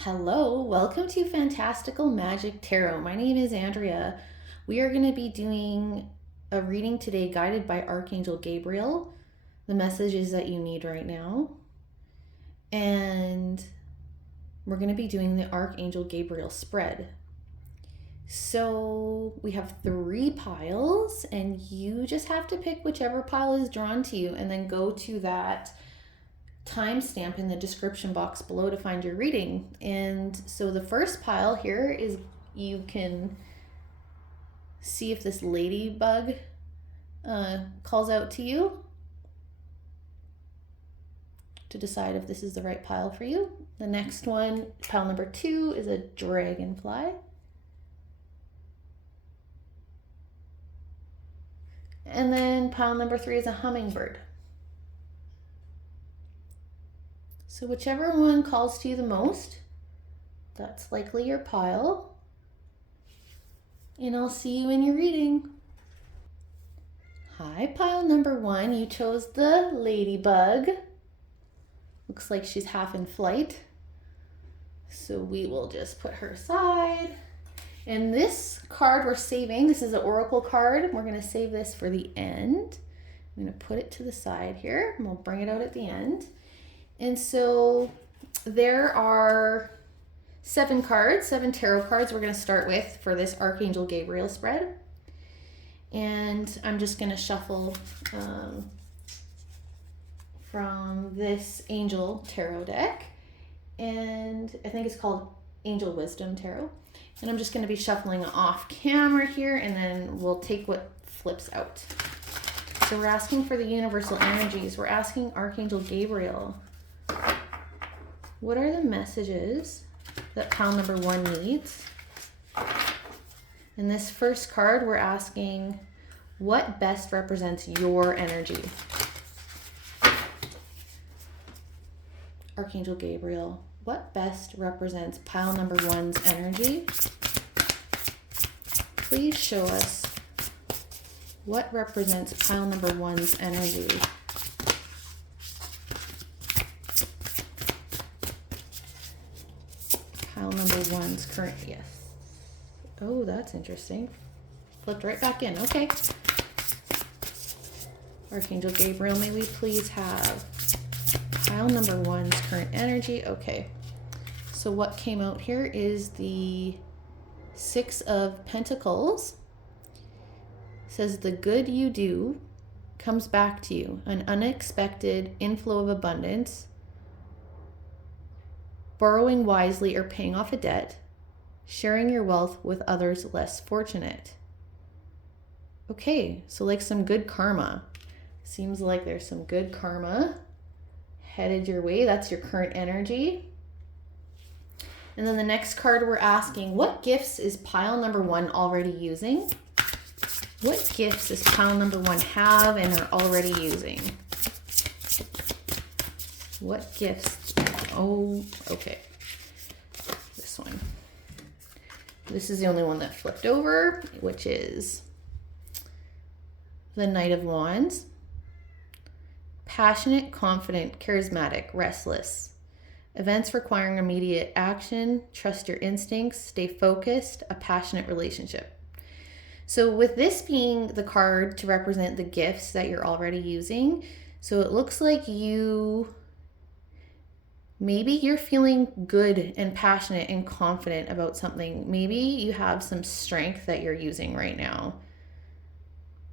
Hello, welcome to Fantastical Magic Tarot. My name is Andrea. We are going to be doing a reading today guided by Archangel Gabriel, the messages that you need right now. And we're going to be doing the Archangel Gabriel spread. So we have 3 piles, and you just have to pick whichever pile is drawn to you and then go to that timestamp in the description box below to find your reading. And so the first pile here is, you can see if this ladybug calls out to you to decide if this is the right pile for you. The next one, pile number 2, is a dragonfly. And then pile number 3 is a hummingbird. So whichever one calls to you the most, that's likely your pile. And I'll see you in your reading. Hi, pile number 1. You chose the ladybug. Looks like she's half in flight. So we will just put her aside. And this card we're saving, this is an oracle card. We're going to save this for the end. I'm going to put it to the side here, and we'll bring it out at the end. And so there are 7 cards, 7 tarot cards we're going to start with for this Archangel Gabriel spread. And I'm just going to shuffle from this Angel Tarot deck. And I think it's called Angel Wisdom Tarot. And I'm just going to be shuffling off camera here, and then we'll take what flips out. So we're asking for the universal energies. We're asking Archangel Gabriel, what are the messages that pile number 1 needs? In this first card, we're asking, what best represents your energy? Archangel Gabriel, what best represents pile number 1's energy? Please show us what represents pile number 1's energy. Pile number 1's current, yes. Oh, that's interesting. Flipped right back in, okay. Archangel Gabriel, may we please have pile number 1's current energy? Okay. So what came out here is the 6 of Pentacles. It says the good you do comes back to you, an unexpected inflow of abundance, borrowing wisely or paying off a debt, sharing your wealth with others less fortunate. Okay, so like some good karma. Seems like there's some good karma headed your way. That's your current energy. And then the next card we're asking, what gifts is pile number 1 already using? What gifts does pile number 1 have and are already using? What gifts? Oh, okay. This one. This is the only one that flipped over, which is the Knight of Wands. Passionate, confident, charismatic, restless. Events requiring immediate action, trust your instincts, stay focused, a passionate relationship. So with this being the card to represent the gifts that you're already using, so it looks like maybe you're feeling good and passionate and confident about something. Maybe you have some strength that you're using right now.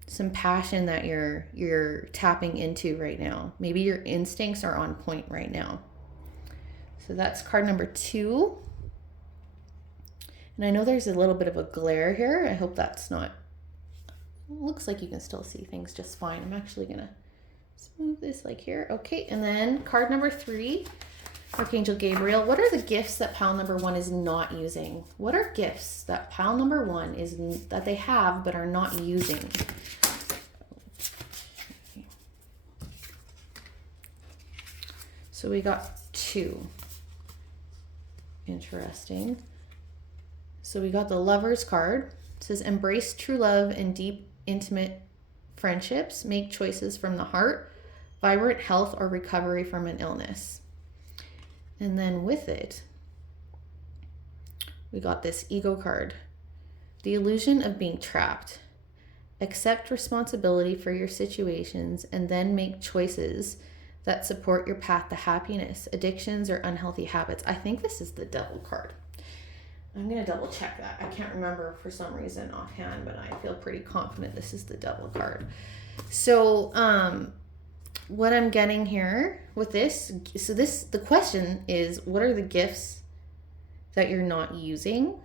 Some passion that you're tapping into right now. Maybe your instincts are on point right now. So that's card number 2. And I know there's a little bit of a glare here. I hope that's not, looks like you can still see things just fine. I'm actually gonna smooth this like here. Okay, and then card number 3, Archangel Gabriel, what are the gifts that pile number 1 is not using? What are gifts that pile number 1 is that they have but are not using? So we got 2. Interesting. So we got the Lover's card. It says, embrace true love and deep, intimate friendships. Make choices from the heart. Vibrant health or recovery from an illness. And then with it, We got this ego card. The illusion of being trapped. Accept responsibility for your situations and then make choices that support your path to happiness, addictions, or unhealthy habits. I think this is the Devil card. I'm going to double check that. I can't remember for some reason offhand, but I feel pretty confident this is the Devil card. So, what I'm getting here with this, the question is, what are the gifts that you're not using?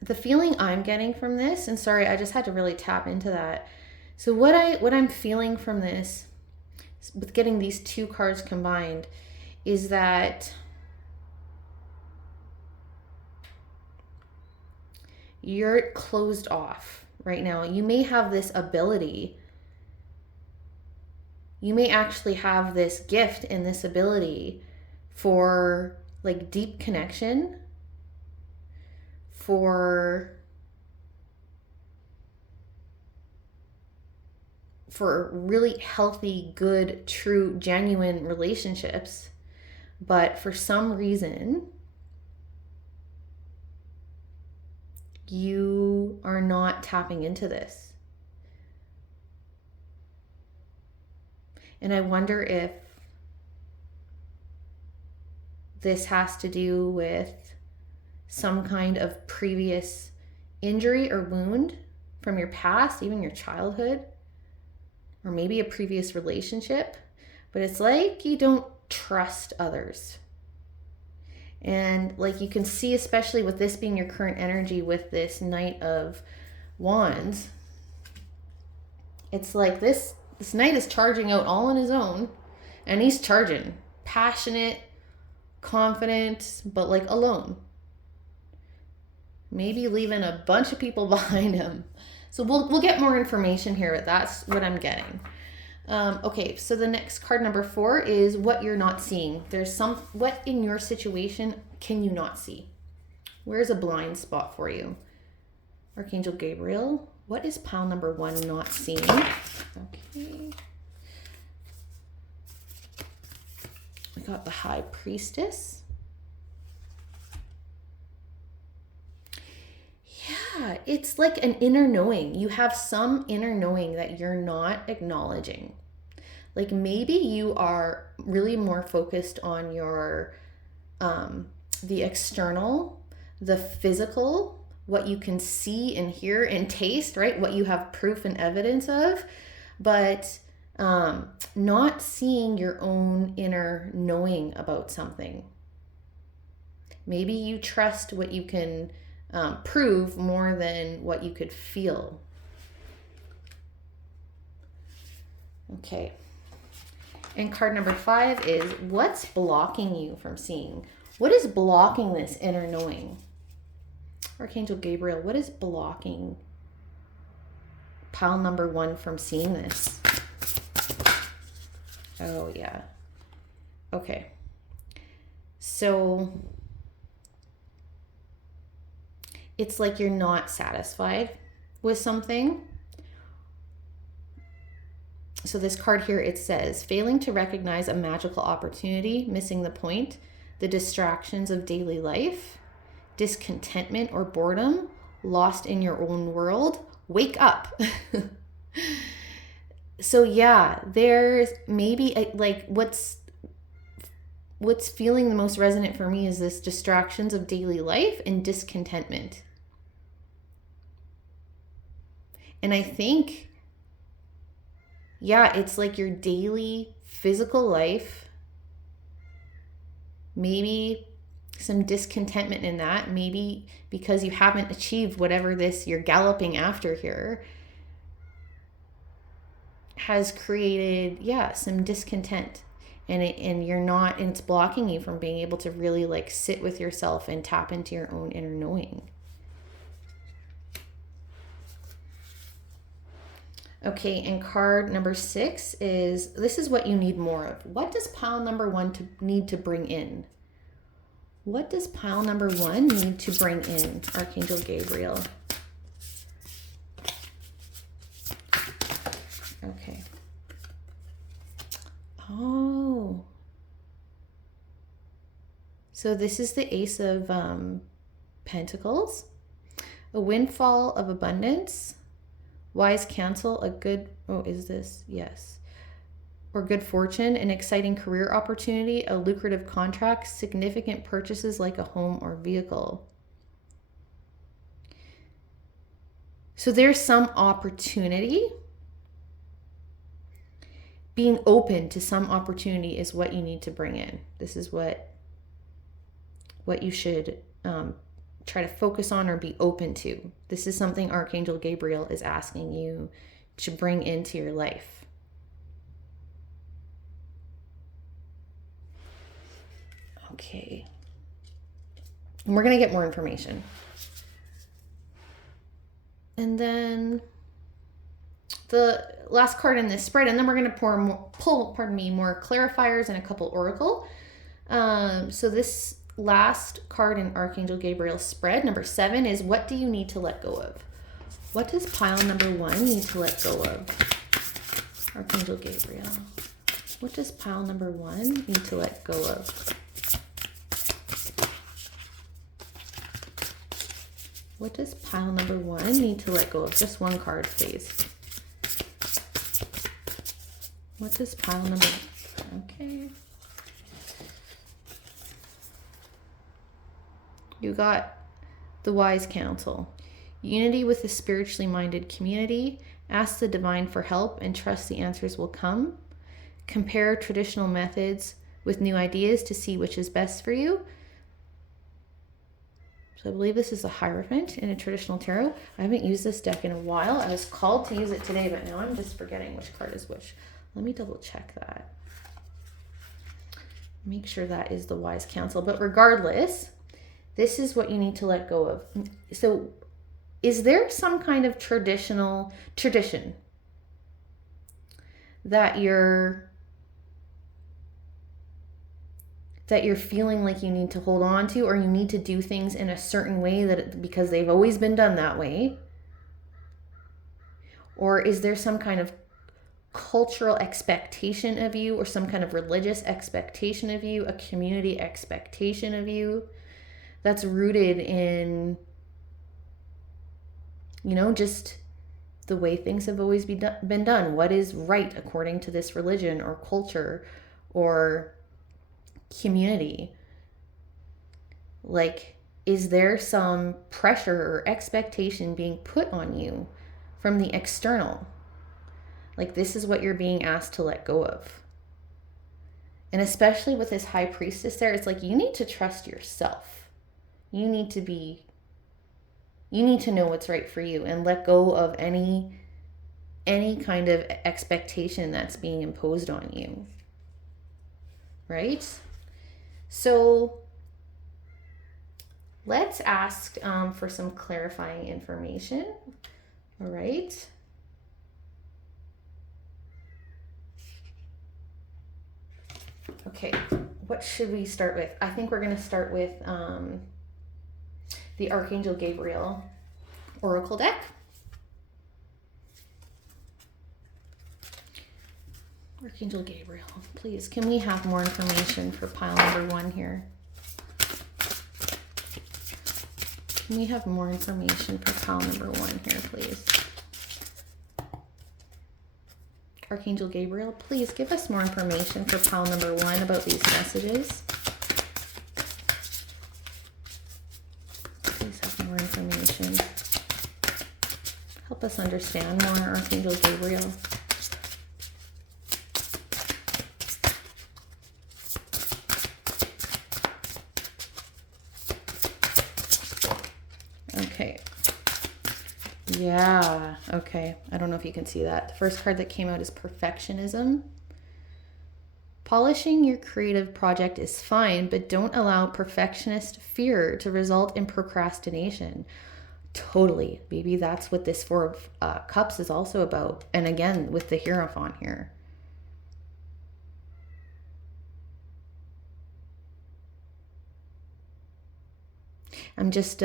The feeling I'm getting from this, and sorry, I just had to really tap into that. So what I'm feeling from this, with getting these two cards combined, is that you're closed off right now. You may have this ability. You may actually have this gift and this ability for like deep connection, for really healthy, good, true, genuine relationships. But for some reason, you are not tapping into this. And I wonder if this has to do with some kind of previous injury or wound from your past, even your childhood, or maybe a previous relationship. But it's like you don't trust others. And like you can see, especially with this being your current energy with this Knight of Wands, it's like this Knight is charging out all on his own, and he's charging, passionate, confident, but like alone. Maybe leaving a bunch of people behind him. So we'll get more information here, but that's what I'm getting. Okay, so the next card, number 4, is what you're not seeing. What in your situation can you not see? Where's a blind spot for you? Archangel Gabriel, what is pile number 1 not seeing? Okay. We got the High Priestess. Yeah, it's like an inner knowing. You have some inner knowing that you're not acknowledging. Like maybe you are really more focused on your the external, the physical, what you can see and hear and taste, right? What you have proof and evidence of, but not seeing your own inner knowing about something. Maybe you trust what you can prove more than what you could feel. Okay. And card number 5 is, what's blocking you from seeing? What is blocking this inner knowing? Archangel Gabriel, what is blocking pile number 1 from seeing this? Oh, yeah. Okay. So it's like you're not satisfied with something. So this card here, it says, failing to recognize a magical opportunity, missing the point, the distractions of daily life, discontentment or boredom, lost in your own world, wake up. So yeah, there's maybe like what's feeling the most resonant for me is this distractions of daily life and discontentment. And I think, yeah, it's like your daily physical life, maybe some discontentment in that, maybe because you haven't achieved whatever this you're galloping after here has created, yeah, some discontent. And you're not, and it's blocking you from being able to really like sit with yourself and tap into your own inner knowing. Okay, and card number 6 is, this is what you need more of. What does pile number 1 need to bring in? What does pile number 1 need to bring in, Archangel Gabriel? Okay. Oh. So this is the Ace of Pentacles. A windfall of abundance. Wise counsel, a good, oh, is this? Yes. Or good fortune, an exciting career opportunity, a lucrative contract, significant purchases like a home or vehicle. So there's some opportunity. Being open to some opportunity is what you need to bring in. This is what you should try to focus on or be open to. This is something Archangel Gabriel is asking you to bring into your life. Okay. And we're going to get more information. And then the last card in this spread, and then we're going to pull more clarifiers and a couple oracle. So this last card in Archangel Gabriel's spread, number 7, is what do you need to let go of? What does pile number 1 need to let go of? Archangel Gabriel. What does pile number 1 need to let go of? What does pile number 1 need to let go of? Just one card, please. What does pile number... Okay. You got the wise counsel. Unity with a spiritually minded community. Ask the divine for help and trust the answers will come. Compare traditional methods with new ideas to see which is best for you. So I believe this is a Hierophant in a traditional tarot. I haven't used this deck in a while. I was called to use it today, but now I'm just forgetting which card is which. Let me double check that. Make sure that is the wise counsel. But regardless, this is what you need to let go of. So is there some kind of tradition that you're feeling like you need to hold on to, or you need to do things in a certain way because they've always been done that way? Or is there some kind of cultural expectation of you, or some kind of religious expectation of you, a community expectation of you that's rooted in, just the way things have always been done? What is right according to this religion or culture or community? Like, is there some pressure or expectation being put on you from the external? Like, this is what you're being asked to let go of. And especially with this High Priestess there, it's like you need to trust yourself. You need to know what's right for you and let go of any kind of expectation that's being imposed on you. Right? So let's ask for some clarifying information. All right. Okay, what should we start with? I think we're going to start with the Archangel Gabriel Oracle deck. Archangel Gabriel, please, can we have more information for pile number 1 here? Can we have more information for pile number 1 here, please? Archangel Gabriel, please give us more information for pile number 1 about these messages. Please have more information. Help us understand more, Archangel Gabriel. Okay. Yeah, okay. I don't know if you can see that. The first card that came out is Perfectionism. Polishing your creative project is fine, but don't allow perfectionist fear to result in procrastination. Totally. Maybe that's what this 4 of Cups is also about. And again, with the Hierophant here. I'm just,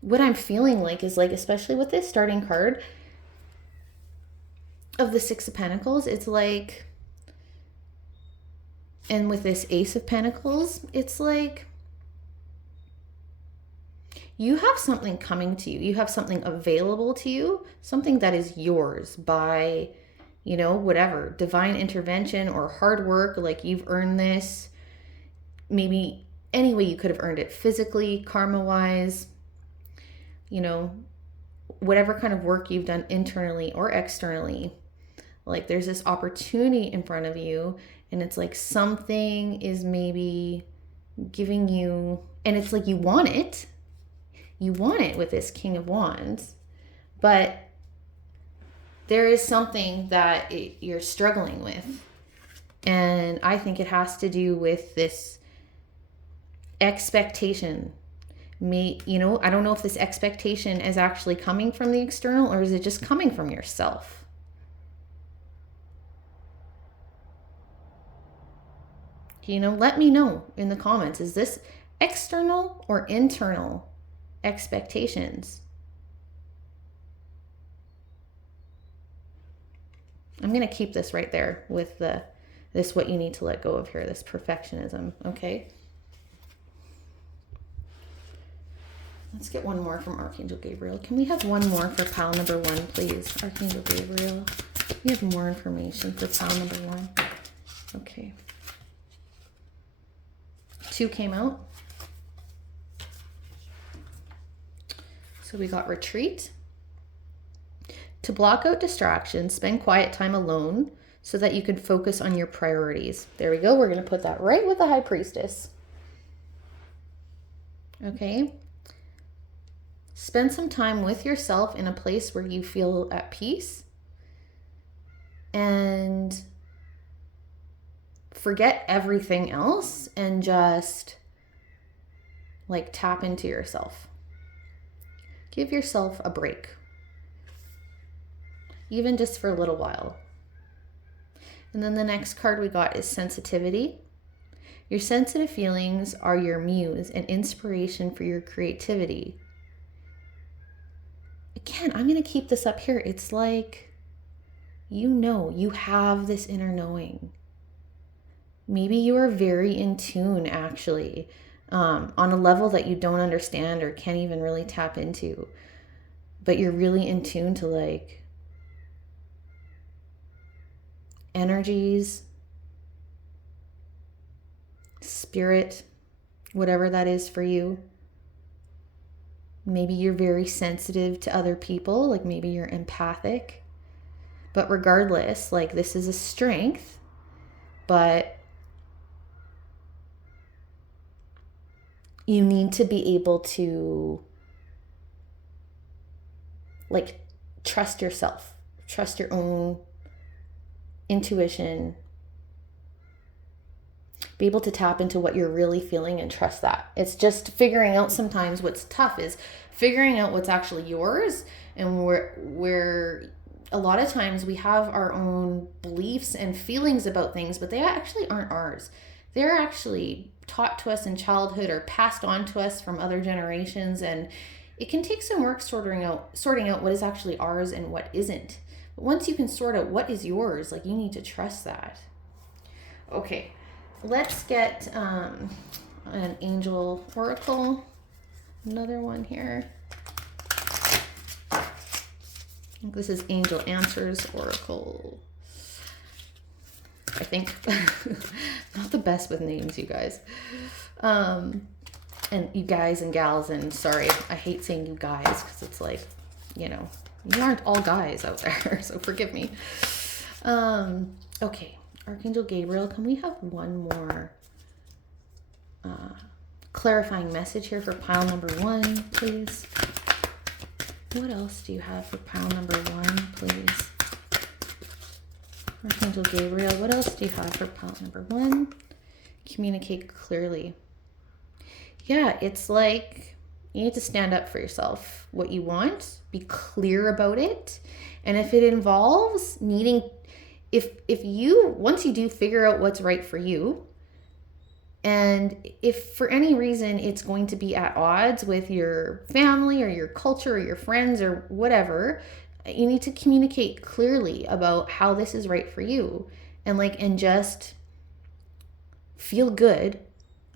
what I'm feeling like is like, especially with this starting card of the Six of Pentacles, it's like, and with this Ace of Pentacles, it's like, you have something coming to you. You have something available to you, something that is yours by, you know, whatever, divine intervention or hard work. Like you've earned this, maybe any way you could have earned it, physically, karma-wise, you know, whatever kind of work you've done internally or externally. Like there's this opportunity in front of you, and it's like something is maybe giving you, and it's like you want it. You want it with this King of Wands, but there is something that you're struggling with. And I think it has to do with this expectation. You know, I don't know if this expectation is actually coming from the external, or is it just coming from yourself? You know, let me know in the comments. Is this external or internal expectations? I'm going to keep this right there with this what you need to let go of here, this perfectionism, okay? Let's get one more from Archangel Gabriel. Can we have one more for pile number 1, please? Archangel Gabriel, we have more information for pile number 1. Okay. 2 came out. So we got retreat. To block out distractions, spend quiet time alone so that you can focus on your priorities. There we go. We're going to put that right with the High Priestess. Okay. Spend some time with yourself in a place where you feel at peace. And forget everything else and just like tap into yourself. Give yourself a break. Even just for a little while. And then the next card we got is sensitivity. Your sensitive feelings are your muse and inspiration for your creativity. Again, I'm going to keep this up here. It's like, you know, you have this inner knowing. Maybe you are very in tune, actually, on a level that you don't understand or can't even really tap into. But you're really in tune to like energies, spirit, whatever that is for you. Maybe you're very sensitive to other people, like maybe you're empathic. But regardless, like this is a strength, but you need to be able to like trust yourself, trust your own intuition, be able to tap into what you're really feeling and trust that. It's just figuring out sometimes what's tough is figuring out what's actually yours, and where a lot of times we have our own beliefs and feelings about things, but they actually aren't ours. They're actually taught to us in childhood or passed on to us from other generations, and it can take some work sorting out what is actually ours and what isn't. But once you can sort out what is yours, like you need to trust that. Okay, let's get an angel oracle. Another one here. I think this is Angel Answers Oracle. I think not the best with names, you guys. And you guys and gals, and sorry, I hate saying you guys because it's like, you know, you aren't all guys out there, so forgive me. Okay, Archangel Gabriel, can we have one more clarifying message here for pile number 1, please? What else do you have for pile number 1, please? Archangel Gabriel, what else do you have for pile number 1? Communicate clearly. Yeah, it's like you need to stand up for yourself, what you want, be clear about it. And if it involves needing, if you, once you do figure out what's right for you, And if for any reason it's going to be at odds with your family or your culture or your friends or whatever, you need to communicate clearly about how this is right for you, and just feel good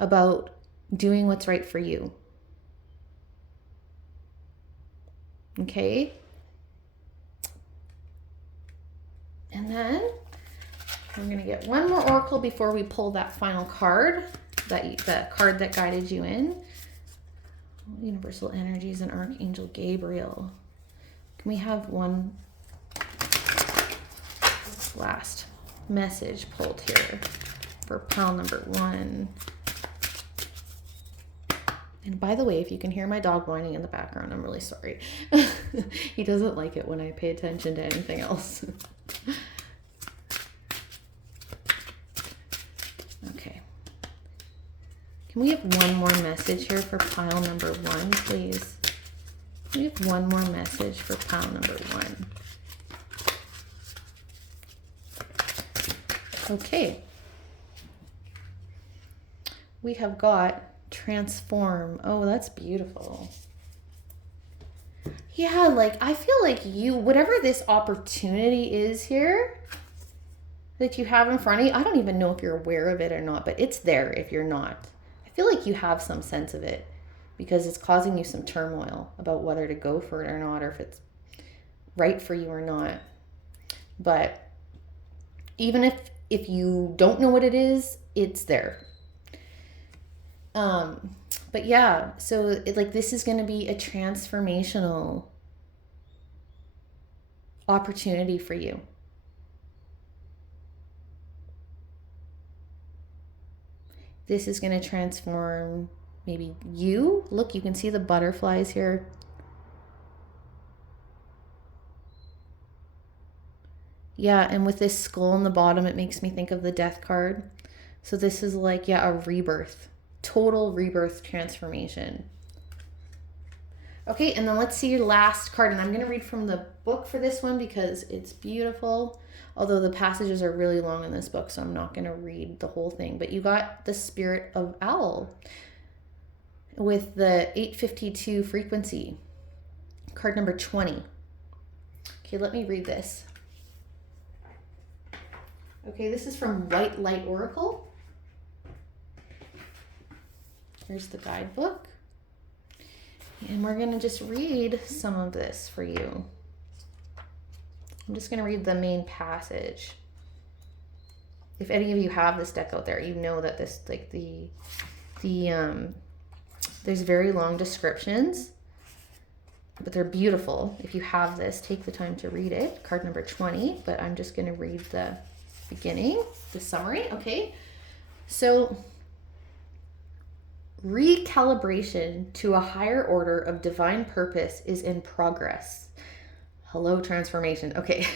about doing what's right for you. Okay? And then we're going to get one more oracle before we pull that final card, the card that guided you in. Universal energies and Archangel Gabriel. Can we have one last message pulled here for pile number 1? And by the way, if you can hear my dog whining in the background, I'm really sorry. He doesn't like it when I pay attention to anything else. Okay. Can we have one more message here for pile number 1, please? We have one more message for pile number 1. Okay. We have got transform. Oh, that's beautiful. Yeah, I feel like whatever this opportunity is here that you have in front of you, I don't even know if you're aware of it or not, but it's there if you're not. I feel like you have some sense of it because it's causing you some turmoil about whether to go for it or not, or if it's right for you or not. But even if you don't know what it is, it's there. But yeah, so this is going to be a transformational opportunity for you. This is going to transform maybe you. Look, you can see the butterflies here. Yeah, and with this skull in the bottom, it makes me think of the death card. So this is a rebirth. Total rebirth transformation. Okay, and then let's see your last card. And I'm going to read from the book for this one because it's beautiful. Although the passages are really long in this book, so I'm not going to read the whole thing. But you got the Spirit of Owl with the 852 frequency. Card number 20. Okay, let me read this. Okay, this is from White Light Oracle. Here's the guidebook. And we're going to just read some of this for you. I'm just going to read the main passage. If any of you have this deck out there, you know that this, there's very long descriptions, but they're beautiful. If you have this, take the time to read it. Card number 20, but I'm just going to read the beginning, the summary. Okay. So, recalibration to a higher order of divine purpose is in progress. Hello, transformation. Okay.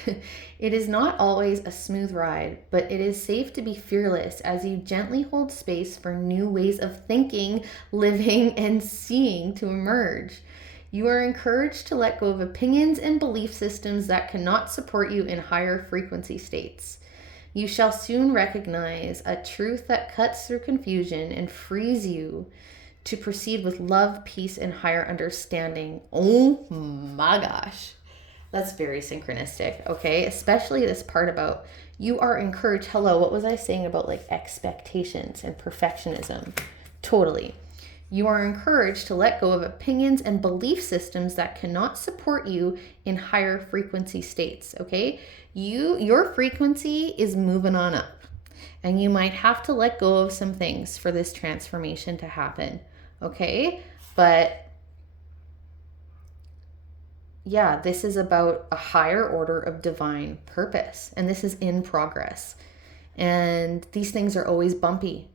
It is not always a smooth ride, but it is safe to be fearless as you gently hold space for new ways of thinking, living, and seeing to emerge. You are encouraged to let go of opinions and belief systems that cannot support you in higher frequency states. You shall soon recognize a truth that cuts through confusion and frees you to proceed with love, peace, and higher understanding. Oh my gosh. That's very synchronistic, okay? Especially this part about you are encouraged. Hello, what was I saying about expectations and perfectionism? Totally. You are encouraged to let go of opinions and belief systems that cannot support you in higher frequency states, okay? Your frequency is moving on up, and you might have to let go of some things for this transformation to happen, okay? But yeah, this is about a higher order of divine purpose, and this is in progress. And these things are always bumpy,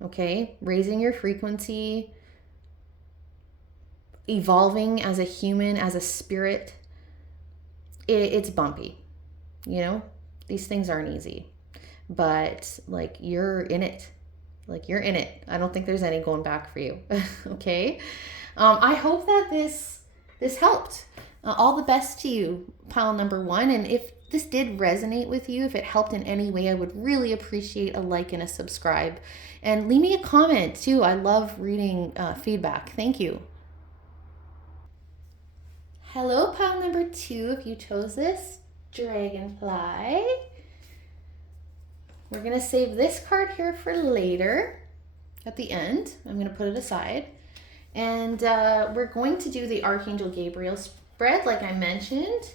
okay? Raising your frequency, evolving as a human, as a spirit, it's bumpy, you know? These things aren't easy, but you're in it. You're in it. I don't think there's any going back for you, okay? I hope that this helped. All the best to you, pile number 1. And if this did resonate with you, if it helped in any way, I would really appreciate a like and a subscribe. And leave me a comment too. I love reading feedback. Thank you. Hello, pile number 2, if you chose this dragonfly. We're going to save this card here for later at the end. I'm going to put it aside. And we're going to do the Archangel Gabriel spread like I mentioned.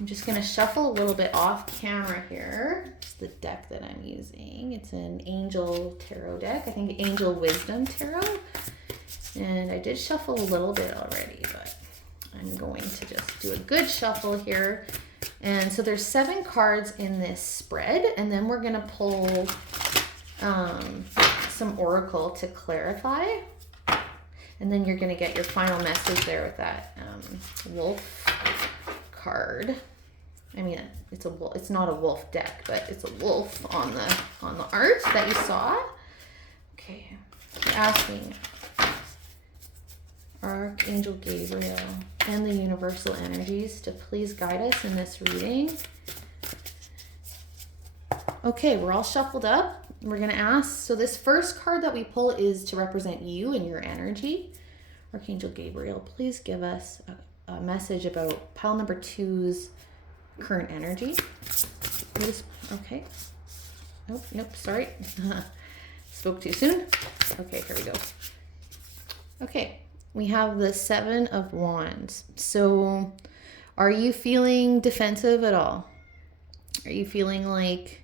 I'm just going to shuffle a little bit off camera here. It's the deck that I'm using. It's an Angel Tarot deck. I think Angel Wisdom Tarot. And I did shuffle a little bit already, but I'm going to just do a good shuffle here. And so there's 7 cards in this spread, and then we're going to pull some oracle to clarify. And then you're going to get your final message there with that wolf card. I mean, it's a wolf. It's not a wolf deck, but it's a wolf on the art that you saw. Okay, you're asking Archangel Gabriel and the universal energies to please guide us in this reading. Okay, we're all shuffled up. We're going to ask, so this first card that we pull is to represent you and your energy. Archangel Gabriel, please give us a message about pile number 2's current energy. Okay. Oh, nope, sorry. Spoke too soon. Okay, here we go. Okay, we have the 7 of Wands. So are you feeling defensive at all? Are you feeling like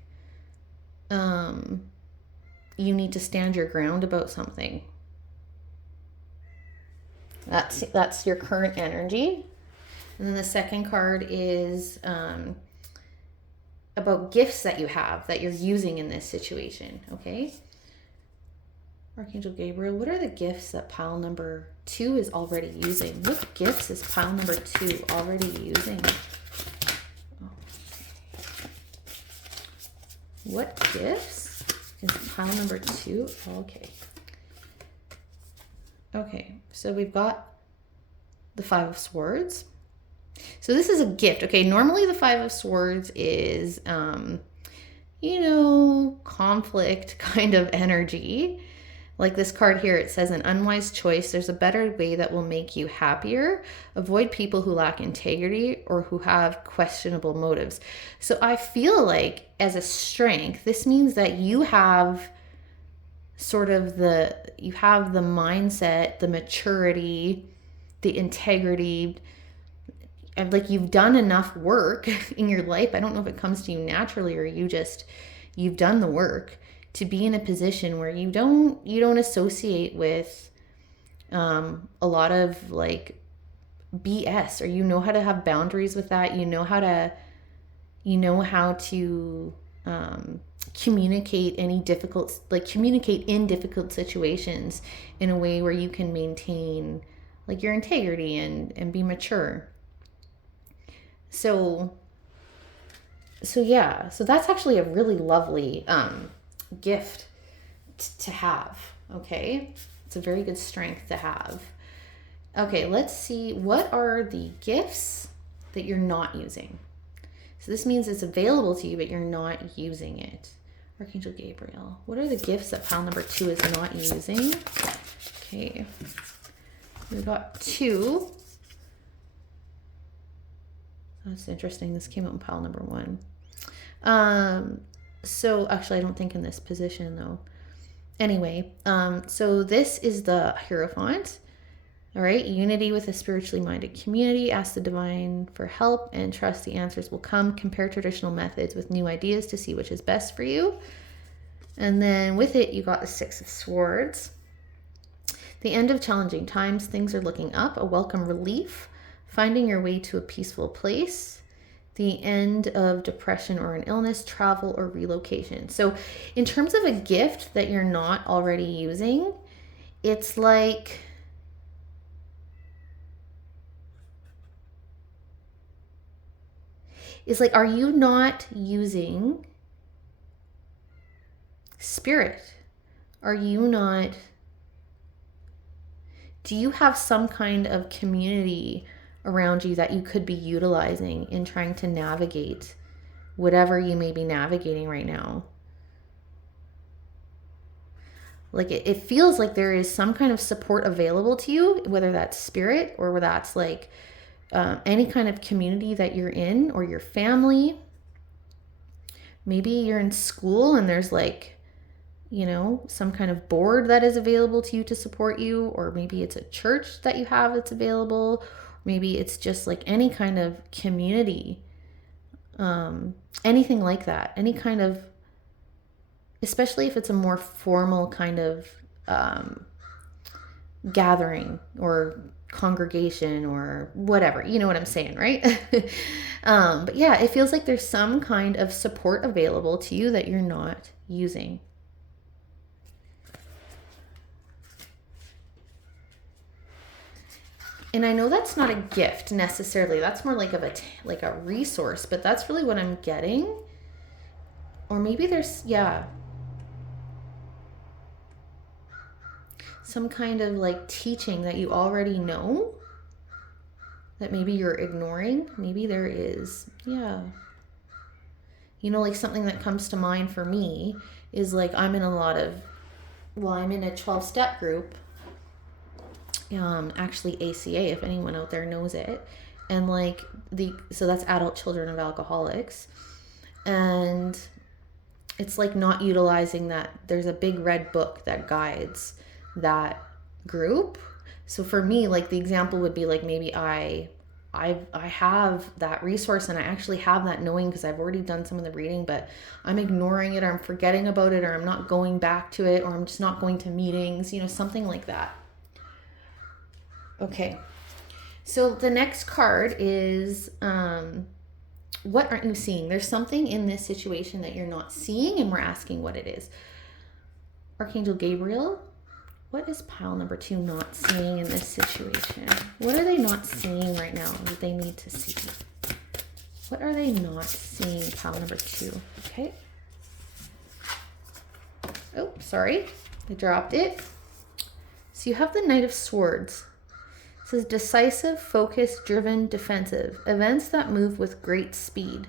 you need to stand your ground about something? That's your current energy. And then the second card is about gifts that you have that you're using in this situation, okay? Archangel Gabriel, what are the gifts that pile number 2 is already using? What gifts is pile number 2 already using? What gifts is pile number 2? Okay. Okay, so we've got the 5 of Swords. So this is a gift. Okay, normally the 5 of Swords is, conflict kind of energy. Like this card here, it says an unwise choice. There's a better way that will make you happier. Avoid people who lack integrity or who have questionable motives. So I feel like as a strength, this means that you have sort of the mindset, the maturity, the integrity, and like you've done enough work in your life. I don't know if it comes to you naturally or you've done the work to be in a position where you don't associate with a lot of like BS, or you know how to have boundaries with that. You know how to communicate communicate in difficult situations in a way where you can maintain like your integrity and be mature. So that's actually a really lovely gift to have. Okay, it's a very good strength to have. Okay, let's see, what are the gifts that you're not using? So this means it's available to you, but you're not using it. Archangel Gabriel, what are the gifts that pile number 2 is not using? Okay, we've got 2. That's interesting. This came up in pile number 1. So actually, I don't think in this position though. Anyway, so this is the Hierophant. All right, unity with a spiritually minded community. Ask the divine for help and trust the answers will come. Compare traditional methods with new ideas to see which is best for you. And then with it, you got the 6 of Swords. The end of challenging times. Things are looking up. A welcome relief. Finding your way to a peaceful place. The end of depression or an illness, travel or relocation. So in terms of a gift that you're not already using, it's like are you not using spirit? Do you have some kind of community around you that you could be utilizing in trying to navigate whatever you may be navigating right now. Like it feels like there is some kind of support available to you, whether that's spirit or whether that's like any kind of community that you're in or your family. Maybe you're in school and there's like, you know, some kind of board that is available to you to support you, or maybe it's a church that you have that's available. Maybe it's just like any kind of community, anything like that, any kind of, especially if it's a more formal kind of gathering or congregation or whatever, you know what I'm saying, right? But yeah, it feels like there's some kind of support available to you that you're not using. And I know that's not a gift necessarily. That's more like a resource, but that's really what I'm getting. Or maybe there's, yeah, some kind of like teaching that you already know that maybe you're ignoring. Maybe there is, yeah. You know, like something that comes to mind for me is like I'm in a 12-step group. Actually ACA, if anyone out there knows it. And like so that's adult children of alcoholics. And it's like not utilizing that. There's a big red book that guides that group. So for me, like the example would be like maybe I have that resource and I actually have that knowing because I've already done some of the reading, but I'm ignoring it or I'm forgetting about it or I'm not going back to it or I'm just not going to meetings, you know, something like that. Okay. So the next card is what aren't you seeing? There's something in this situation that you're not seeing and we're asking what it is. Archangel Gabriel, what is pile number 2 not seeing in this situation? What are they not seeing right now that they need to see? What are they not seeing, pile number 2? Okay. Oh, sorry. I dropped it. So you have the Knight of Swords. It says decisive, focused, driven, defensive. Events that move with great speed.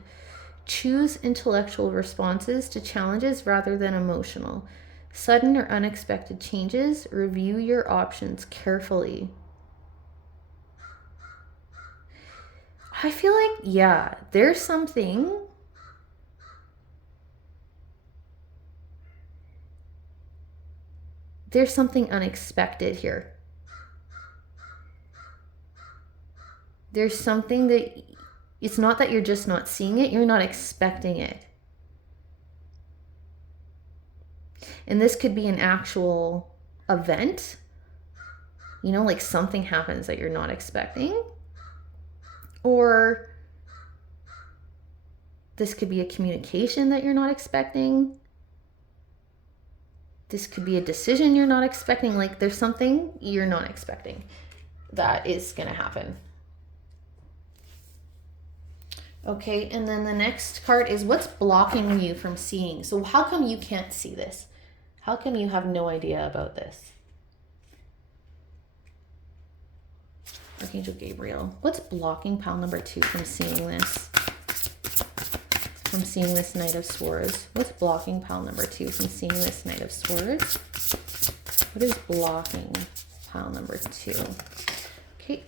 Choose intellectual responses to challenges rather than emotional. Sudden or unexpected changes. Review your options carefully. I feel like, yeah, there's something unexpected here. There's something that it's not that you're just not seeing it, you're not expecting it. And this could be an actual event, you know, like something happens that you're not expecting. Or this could be a communication that you're not expecting. This could be a decision you're not expecting. Like there's something you're not expecting that is going to happen. Okay, and then the next card is what's blocking you from seeing. So how come you can't see this? How come you have no idea about this? Archangel Gabriel, what's blocking pile number 2 from seeing this? From seeing this Knight of Swords. What's blocking pile number 2 from seeing this Knight of Swords? What is blocking pile number 2? Okay.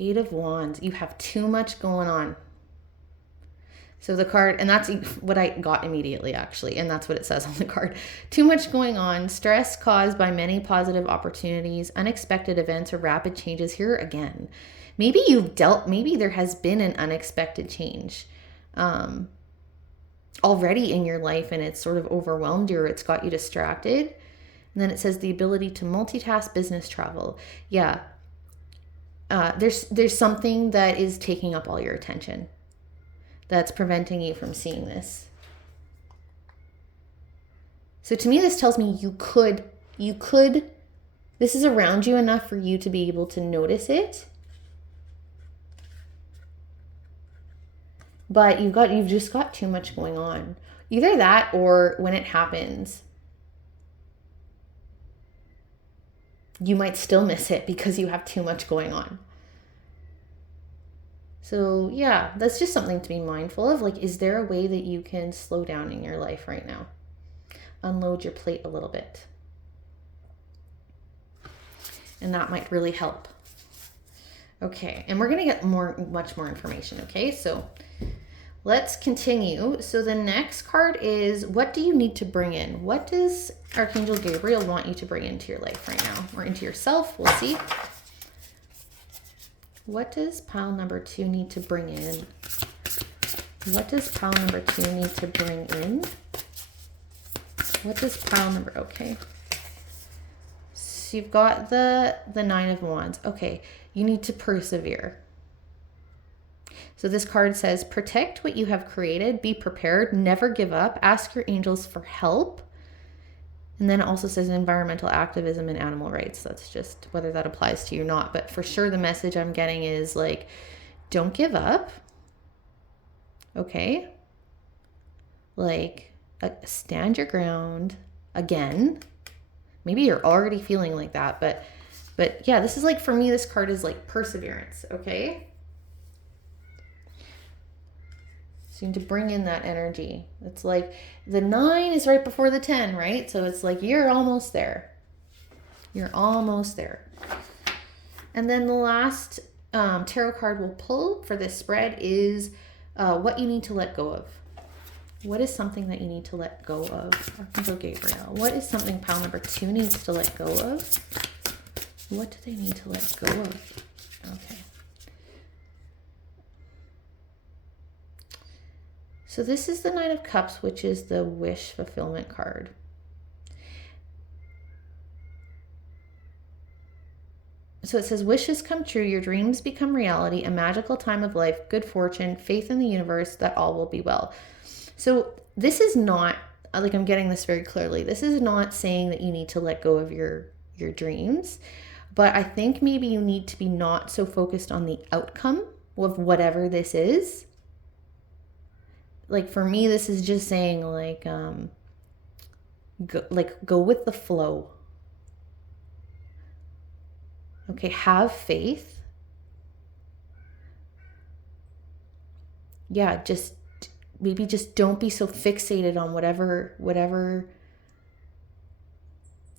8 of Wands. You have too much going on. So the card, and that's what I got immediately actually, and that's what it says on the card. Too much going on, stress caused by many positive opportunities, unexpected events, or rapid changes. Here again. Maybe maybe there has been an unexpected change already in your life and it's sort of overwhelmed you or it's got you distracted. And then it says the ability to multitask, business travel. Yeah. There's something that is taking up all your attention that's preventing you from seeing this. So to me, this tells me you could, this is around you enough for you to be able to notice it. But you've just got too much going on. Either that or when it happens, you might still miss it because you have too much going on. So yeah, that's just something to be mindful of. Like, is there a way that you can slow down in your life right now? Unload your plate a little bit. And that might really help. Okay, and we're gonna get much more information, okay? So let's continue. So the next card is, what do you need to bring in? What does Archangel Gabriel want you to bring into your life right now? Or into yourself, we'll see. What does pile number 2 need to bring in? What does pile number 2 need to bring in? What does pile number, okay. So you've got the 9 of Wands. Okay, you need to persevere. So this card says, protect what you have created, be prepared, never give up, ask your angels for help. And then it also says environmental activism and animal rights. That's just whether that applies to you or not. But for sure, the message I'm getting is like, don't give up. Okay? Like, stand your ground again. Maybe you're already feeling like that. But yeah, this is like, for me, this card is like perseverance. Okay? So you need to bring in that energy. It's like the 9 is right before the 10, right? So it's like you're almost there. You're almost there. And then the last tarot card we'll pull for this spread is what you need to let go of. What is something that you need to let go of? Archangel Gabriel. What is something pile number 2 needs to let go of? What do they need to let go of? Okay. So this is the 9 of Cups, which is the wish fulfillment card. So it says, wishes come true, your dreams become reality, a magical time of life, good fortune, faith in the universe, that all will be well. So this is not, like, I'm getting this very clearly, this is not saying that you need to let go of your dreams, but I think maybe you need to be not so focused on the outcome of whatever this is. Like, for me, this is just saying, like, go with the flow. Okay, have faith. Yeah, just maybe just don't be so fixated on whatever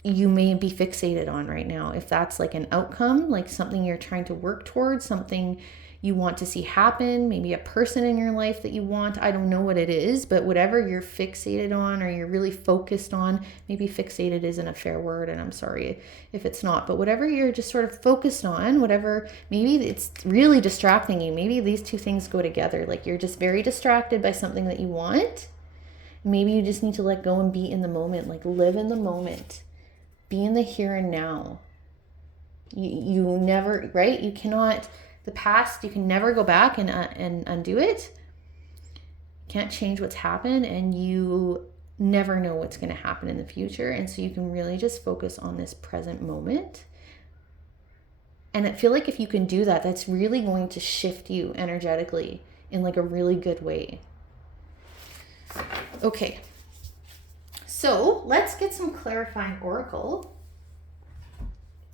you may be fixated on right now. If that's like an outcome, like something you're trying to work towards, something you want to see happen, maybe a person in your life that you want, I don't know what it is, but whatever you're fixated on or you're really focused on, maybe fixated isn't a fair word, and I'm sorry if it's not, but whatever you're just sort of focused on, whatever, maybe it's really distracting you. Maybe these two things go together. Like, you're just very distracted by something that you want. Maybe you just need to let go and be in the moment, like live in the moment, be in the here and now. You never, right? You cannot, the past, you can never go back and undo it. You can't change what's happened, and you never know what's going to happen in the future. And so you can really just focus on this present moment. And I feel like if you can do that, that's really going to shift you energetically in like a really good way. Okay. So let's get some clarifying oracle.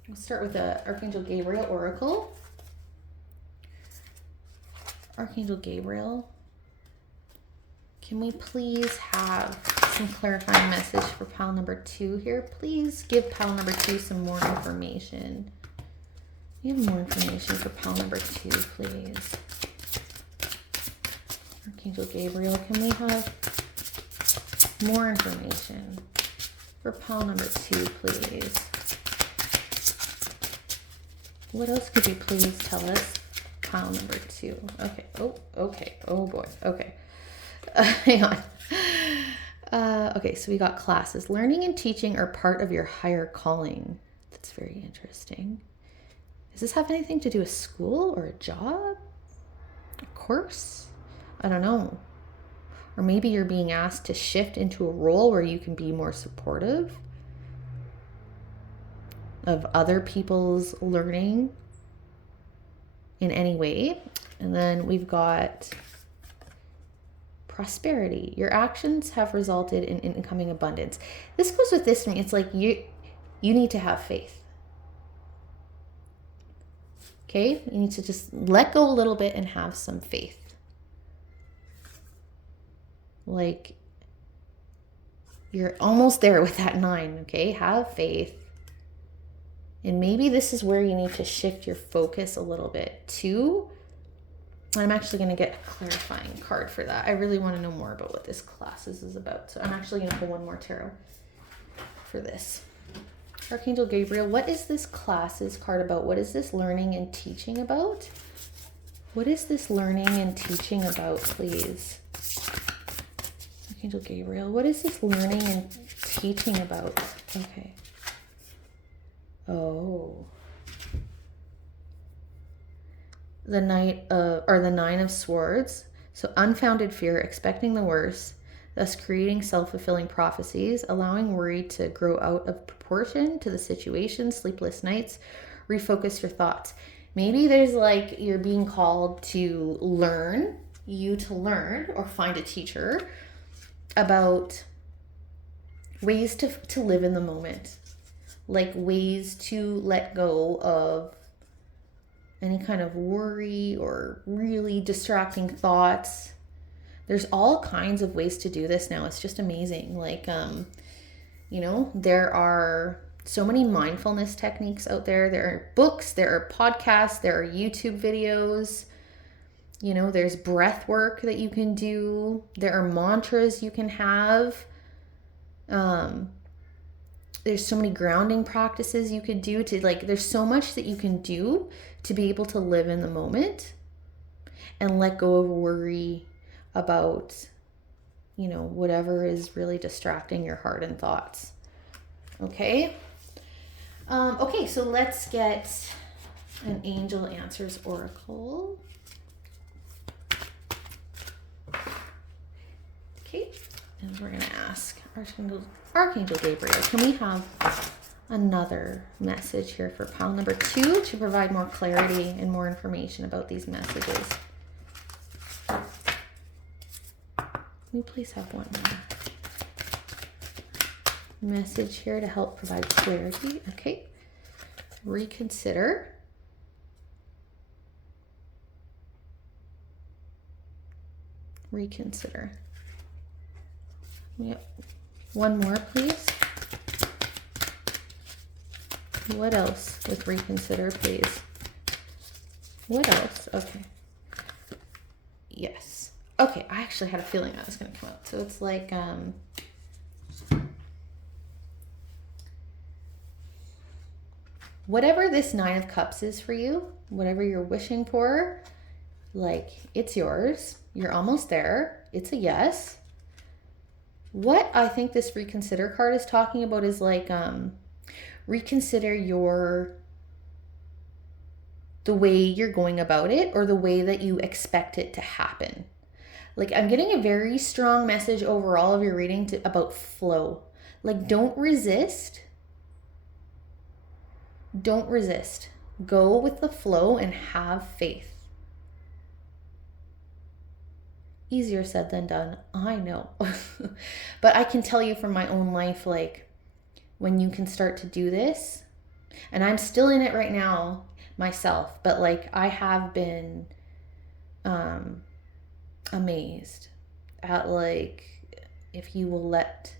We'll start with the Archangel Gabriel oracle. Archangel Gabriel, can we please have some clarifying message for pile number 2 here? Please give pile number 2 some more information. We have more information for pile number 2, please. Archangel Gabriel, can we have more information for pile number 2, please? What else could you please tell us? Pile number 2. Okay. Okay. Oh boy. Okay. Hang on. Okay, so we got classes. Learning and teaching are part of your higher calling. That's very interesting. Does this have anything to do with school or a job? A course? I don't know. Or maybe you're being asked to shift into a role where you can be more supportive of other people's learning in any way. And then we've got prosperity. Your actions have resulted in incoming abundance. This goes with this one. It's like you need to have faith. Okay? You need to just let go a little bit and have some faith. Like, you're almost there with that 9, okay? Have faith. And maybe this is where you need to shift your focus a little bit to, I'm actually going to get a clarifying card for that. I really want to know more about what this class is about. So I'm actually going to pull one more tarot for this. Archangel Gabriel, what is this class's card about? What is this learning and teaching about? What is this learning and teaching about, please? Archangel Gabriel, what is this learning and teaching about? Okay. Oh. The Nine of Swords. So unfounded fear, expecting the worst, thus creating self-fulfilling prophecies, allowing worry to grow out of proportion to the situation, sleepless nights, refocus your thoughts. Maybe there's like, you're being called to learn or find a teacher about ways to live in the moment, like ways to let go of any kind of worry or really distracting thoughts. There's all kinds of ways to do this now. It's just amazing. Like, there are so many mindfulness techniques out there. There are books, there are podcasts, there are YouTube videos. There's breath work that you can do. There are mantras you can have. There's so many grounding practices you could do there's so much that you can do to be able to live in the moment and let go of worry about, whatever is really distracting your heart and thoughts. Okay. Okay, so let's get an Angel Answers Oracle. Okay, and we're going to ask Archangel Gabriel, can we have another message here for pile number 2 to provide more clarity and more information about these messages? Can we please have one more message here to help provide clarity? Okay. Reconsider. Yep. One more, please. What else with reconsider, please? What else? Okay. Yes. Okay, I actually had a feeling that was going to come out. So it's like, whatever this 9 of Cups is for you, whatever you're wishing for, like, it's yours. You're almost there. It's a yes. What I think this reconsider card is talking about is like, reconsider the way you're going about it or the way that you expect it to happen. Like, I'm getting a very strong message overall of your reading about flow. Like, don't resist. Don't resist. Go with the flow and have faith. Easier said than done, I know. But I can tell you from my own life, like, when you can start to do this, and I'm still in it right now myself, but like, I have been amazed at, like, if you will let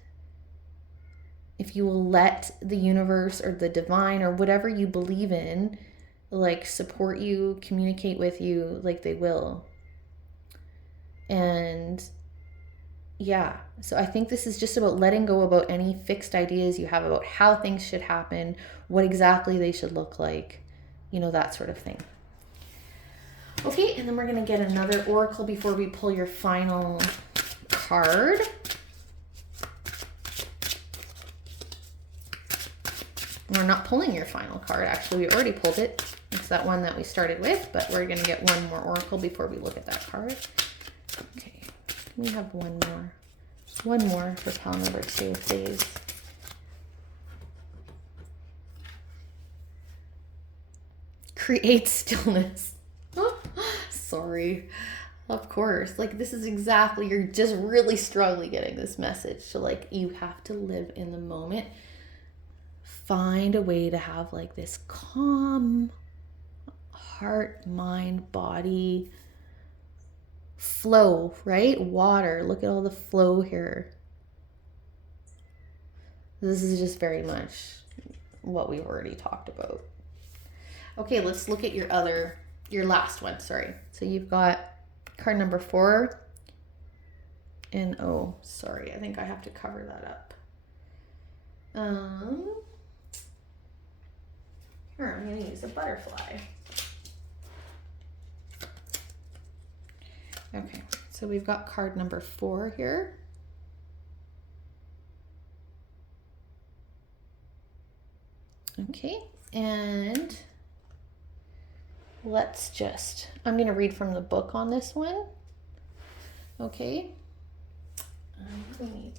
the universe or the divine or whatever you believe in, like, support you, communicate with you, like, they will. And yeah, so I think this is just about letting go about any fixed ideas you have about how things should happen, what exactly they should look like, that sort of thing. Okay, and then we're going to get another oracle before we pull your final card. We're not pulling your final card. Actually, we already pulled it. It's that one that we started with, but we're going to get one more oracle before we look at that card. Okay, can we have one more? One more for pile number 2, please. Create stillness. Sorry. Of course. Like, this is exactly, you're just really strongly getting this message. So, like, you have to live in the moment. Find a way to have, like, this calm heart, mind, body, flow, right? Water. Look at all the flow here. This is just very much what we've already talked about. Okay, let's look at your last one, sorry. So you've got card number 4. And oh, sorry, I think I have to cover that up. Here, I'm gonna use a butterfly. Okay, so we've got card number 4 here. Okay, and I'm going to read from the book on this one. Okay. We need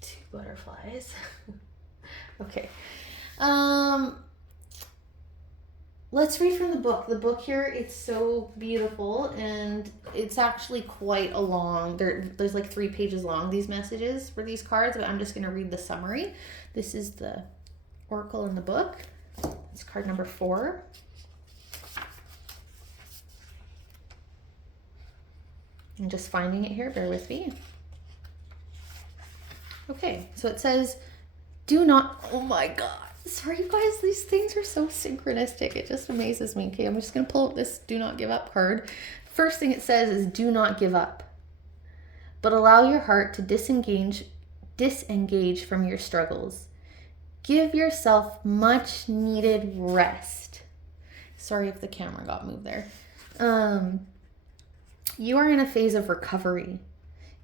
2 butterflies. Okay. Let's read from the book. The book here, it's so beautiful, and it's actually quite a long, there's like 3 pages long, these messages for these cards, but I'm just going to read the summary. This is the oracle in the book. It's card number 4. I'm just finding it here, bear with me. Okay, so it says, do not, oh my God. Sorry, you guys, these things are so synchronistic. It just amazes me. Okay, I'm just going to pull up this do not give up card. First thing it says is do not give up, but allow your heart to disengage from your struggles. Give yourself much needed rest. Sorry if the camera got moved there. You are in a phase of recovery.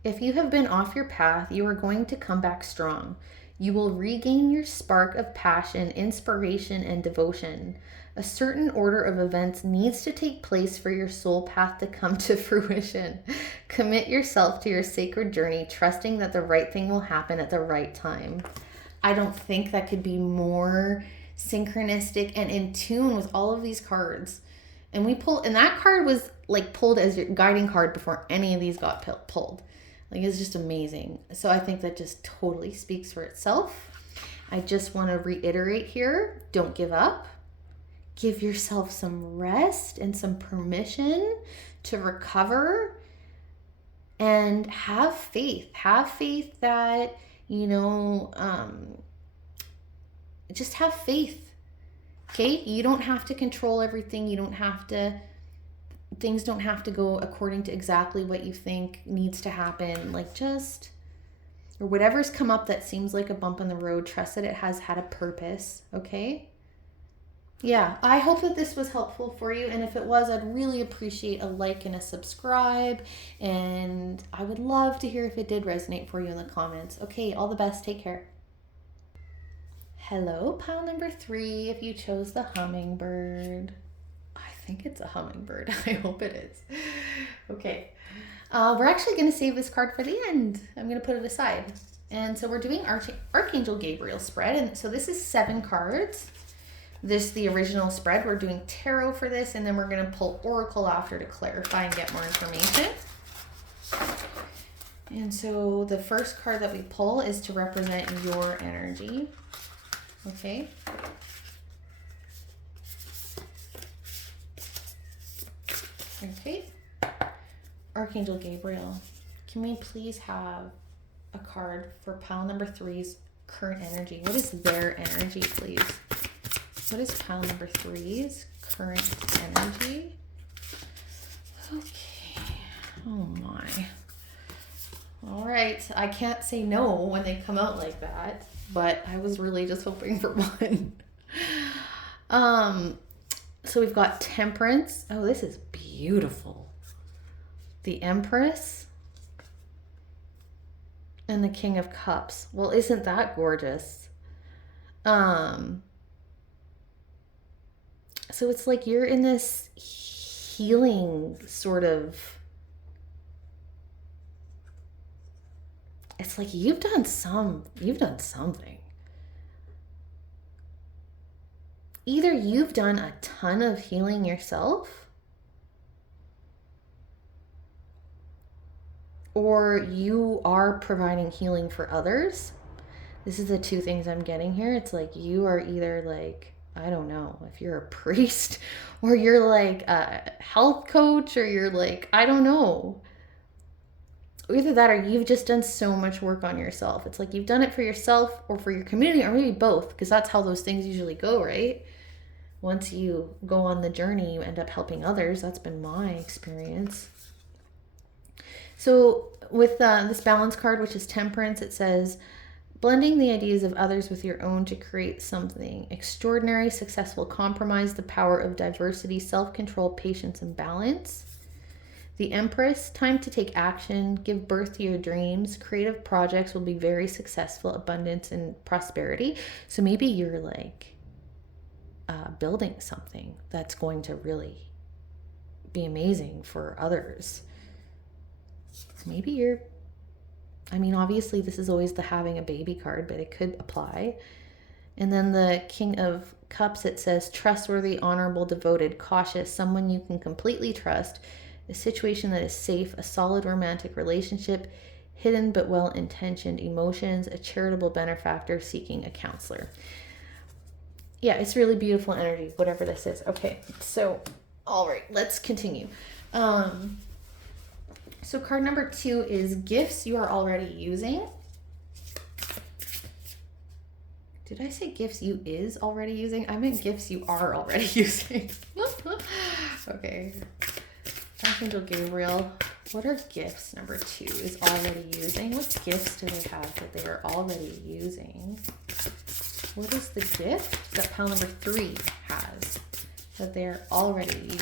If you have been off your path, you are going to come back strong. You will regain your spark of passion, inspiration, and devotion. A certain order of events needs to take place for your soul path to come to fruition. Commit yourself to your sacred journey, trusting that the right thing will happen at the right time. I don't think that could be more synchronistic and in tune with all of these cards. And that card was like pulled as your guiding card before any of these got pulled. Like, it's just amazing. So I think that just totally speaks for itself. I just want to reiterate here, don't give up. Give yourself some rest and some permission to recover, and have faith. Have faith that, just have faith. Okay? You don't have to control everything. Things don't have to go according to exactly what you think needs to happen. Or whatever's come up that seems like a bump in the road, trust that it has had a purpose, okay? Yeah, I hope that this was helpful for you. And if it was, I'd really appreciate a like and a subscribe. And I would love to hear if it did resonate for you in the comments. Okay, all the best. Take care. Hello, pile number 3, if you chose the hummingbird. I think it's a hummingbird. I hope it is. Okay. We're actually going to save this card for the end. I'm going to put it aside. And so we're doing Archangel Gabriel spread. And so this is 7 cards. This is the original spread. We're doing tarot for this, and then we're going to pull oracle after to clarify and get more information. And so the first card that we pull is to represent your energy. Okay. Okay. Archangel Gabriel, can we please have a card for pile number 3's current energy? What is their energy, please? What is pile number 3's current energy? Okay. Oh my. All right. I can't say no when they come out like that, but I was really just hoping for one. So we've got Temperance. Oh, this is beautiful. The Empress and the King of Cups. Well, isn't that gorgeous? So it's like you're in this healing sort of, it's like you've done something. Either you've done a ton of healing yourself, or you are providing healing for others. This is the 2 things I'm getting here. It's like you are either like I don't know, if you're a priest or you're like a health coach or you're like, I don't know. Either that or you've just done so much work on yourself. It's like you've done it for yourself or for your community, or maybe both, because that's how those things usually go, right? Once you go on the journey, you end up helping others. That's been my experience. So with this balance card, which is temperance, it says, blending the ideas of others with your own to create something extraordinary, successful, compromise the power of diversity, self-control, patience, and balance. The Empress, time to take action, give birth to your dreams. Creative projects will be very successful, abundance and prosperity. So maybe you're like building something that's going to really be amazing for others. Maybe you're, I mean, obviously this is always the having a baby card, but it could apply. And then the King of Cups, it says trustworthy, honorable, devoted, cautious, someone you can completely trust, a situation that is safe, a solid romantic relationship, hidden but well-intentioned emotions, a charitable benefactor seeking a counselor. Yeah, it's really beautiful energy, whatever this is. Okay, so, all right, let's continue. So card number 2 is gifts you are already using. Did I say gifts you is already using? I meant gifts you are already using. Okay. Archangel Gabriel, what are gifts number 2 is already using? What gifts do they have that they are already using? What is the gift that pile number 3 has that they are already using?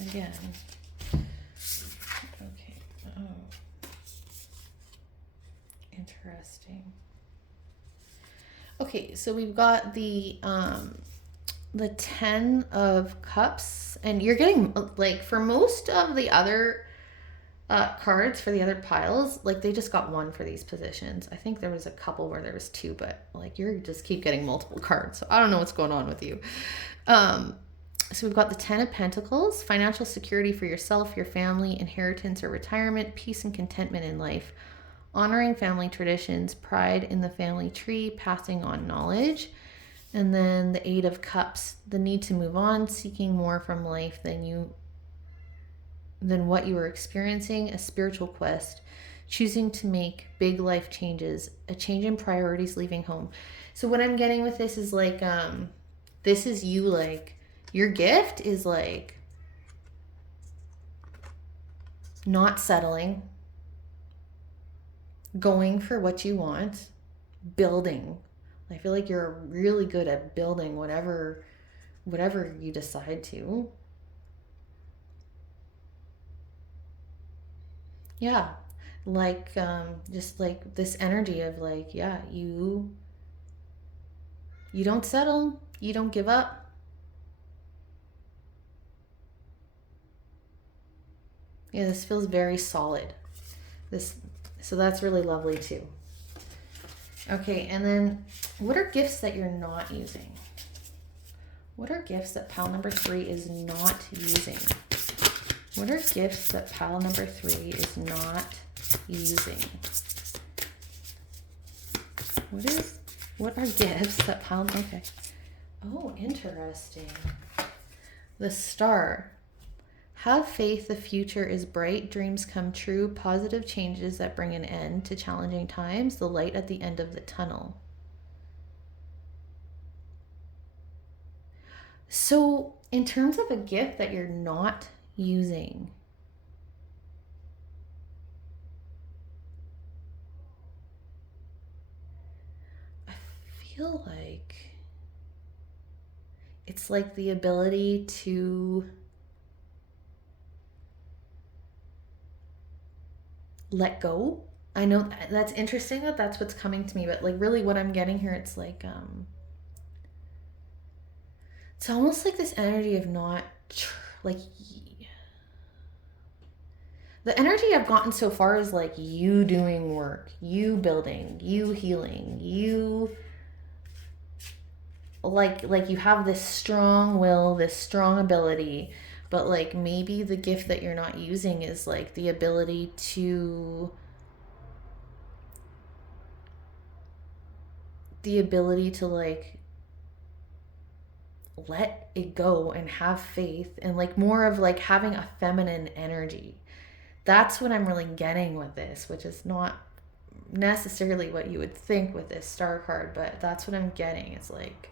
Again. Okay. Oh. Interesting. Okay, so we've got the 10 of Cups, and you're getting, like, for most of the other cards for the other piles, like, they just got 1 for these positions. I think there was a couple where there was 2, but like, you're just keep getting multiple cards, so I don't know what's going on with you. So we've got the 10 of Pentacles, financial security for yourself, your family, inheritance or retirement, peace and contentment in life, honoring family traditions, pride in the family tree, passing on knowledge. And then the 8 of Cups, the need to move on, seeking more from life than what you were experiencing, a spiritual quest, choosing to make big life changes, a change in priorities, leaving home. So what I'm getting with this is like, this is you, like, your gift is like not settling, going for what you want, building. I feel like you're really good at building whatever you decide to. Yeah, like just like this energy of like, yeah, you don't settle, you don't give up. Yeah, this feels very solid. So that's really lovely too. Okay, and then what are gifts that you're not using? What are gifts that pile number 3 is not using? What are gifts that pile number 3 is not using? What are gifts that pile, okay. Oh, interesting. The Star. Have faith, the future is bright, dreams come true, positive changes that bring an end to challenging times, the light at the end of the tunnel. So, in terms of a gift that you're not using, I feel like it's like the ability to let go. I know that's interesting that that's what's coming to me, but like really what I'm getting here, it's like it's almost like this energy of not like the energy I've gotten so far is like you doing work, you building, you healing, you like you have this strong will, this strong ability, but like maybe the gift that you're not using is like the ability to like let it go and have faith, and like more of like having a feminine energy. That's what I'm really getting with this, which is not necessarily what you would think with this star card, but that's what I'm getting. It's like,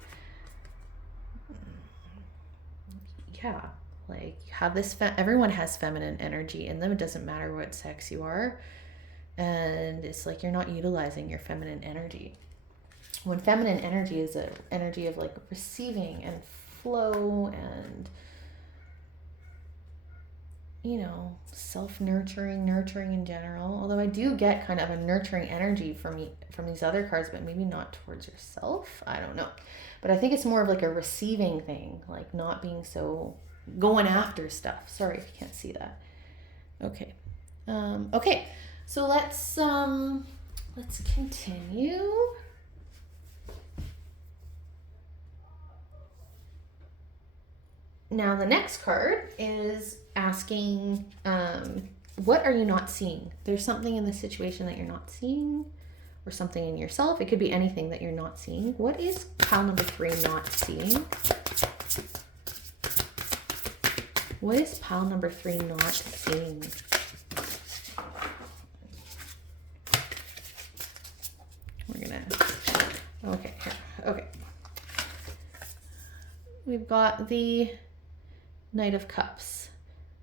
yeah, like you have this, everyone has feminine energy in them. It doesn't matter what sex you are. And it's like you're not utilizing your feminine energy. When feminine energy is an energy of like receiving and flow and, you know, self-nurturing, nurturing in general. Although I do get kind of a nurturing energy from these other cards, but maybe not towards yourself. I don't know. But I think it's more of like a receiving thing, like not being so going after stuff. Sorry if you can't see that. Okay. Okay. So let's continue. Now the next card is asking, what are you not seeing? There's something in the situation that you're not seeing, or something in yourself. It could be anything that you're not seeing. What is pile number 3 not seeing? What is pile number 3 not seeing? We're gonna, okay, here, okay. We've got the Knight of Cups.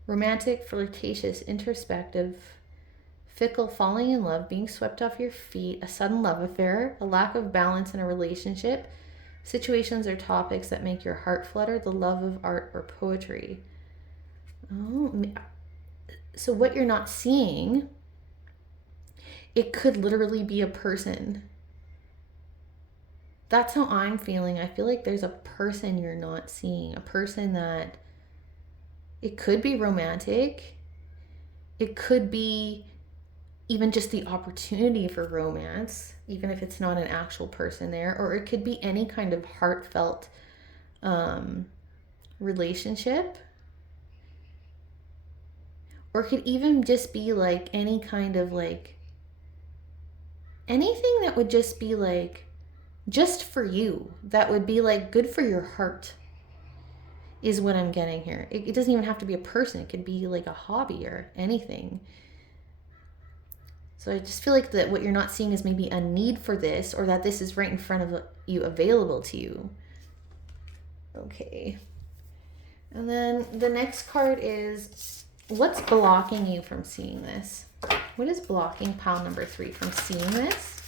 Romantic, flirtatious, introspective, fickle, falling in love, being swept off your feet, a sudden love affair, a lack of balance in a relationship, situations or topics that make your heart flutter, the love of art or poetry. Oh, so what you're not seeing, it could literally be a person. That's how I'm feeling. I feel like there's a person you're not seeing, a person that, it could be romantic. It could be even just the opportunity for romance, even if it's not an actual person there, or it could be any kind of heartfelt relationship. Or it could even just be like any kind of like, anything that would just be like, just for you, that would be like good for your heart, is what I'm getting here. It doesn't even have to be a person. It could be like a hobby or anything. So I just feel like that what you're not seeing is maybe a need for this, or that this is right in front of you, available to you. Okay. And then the next card is, what's blocking you from seeing this? What is blocking pile number 3 from seeing this?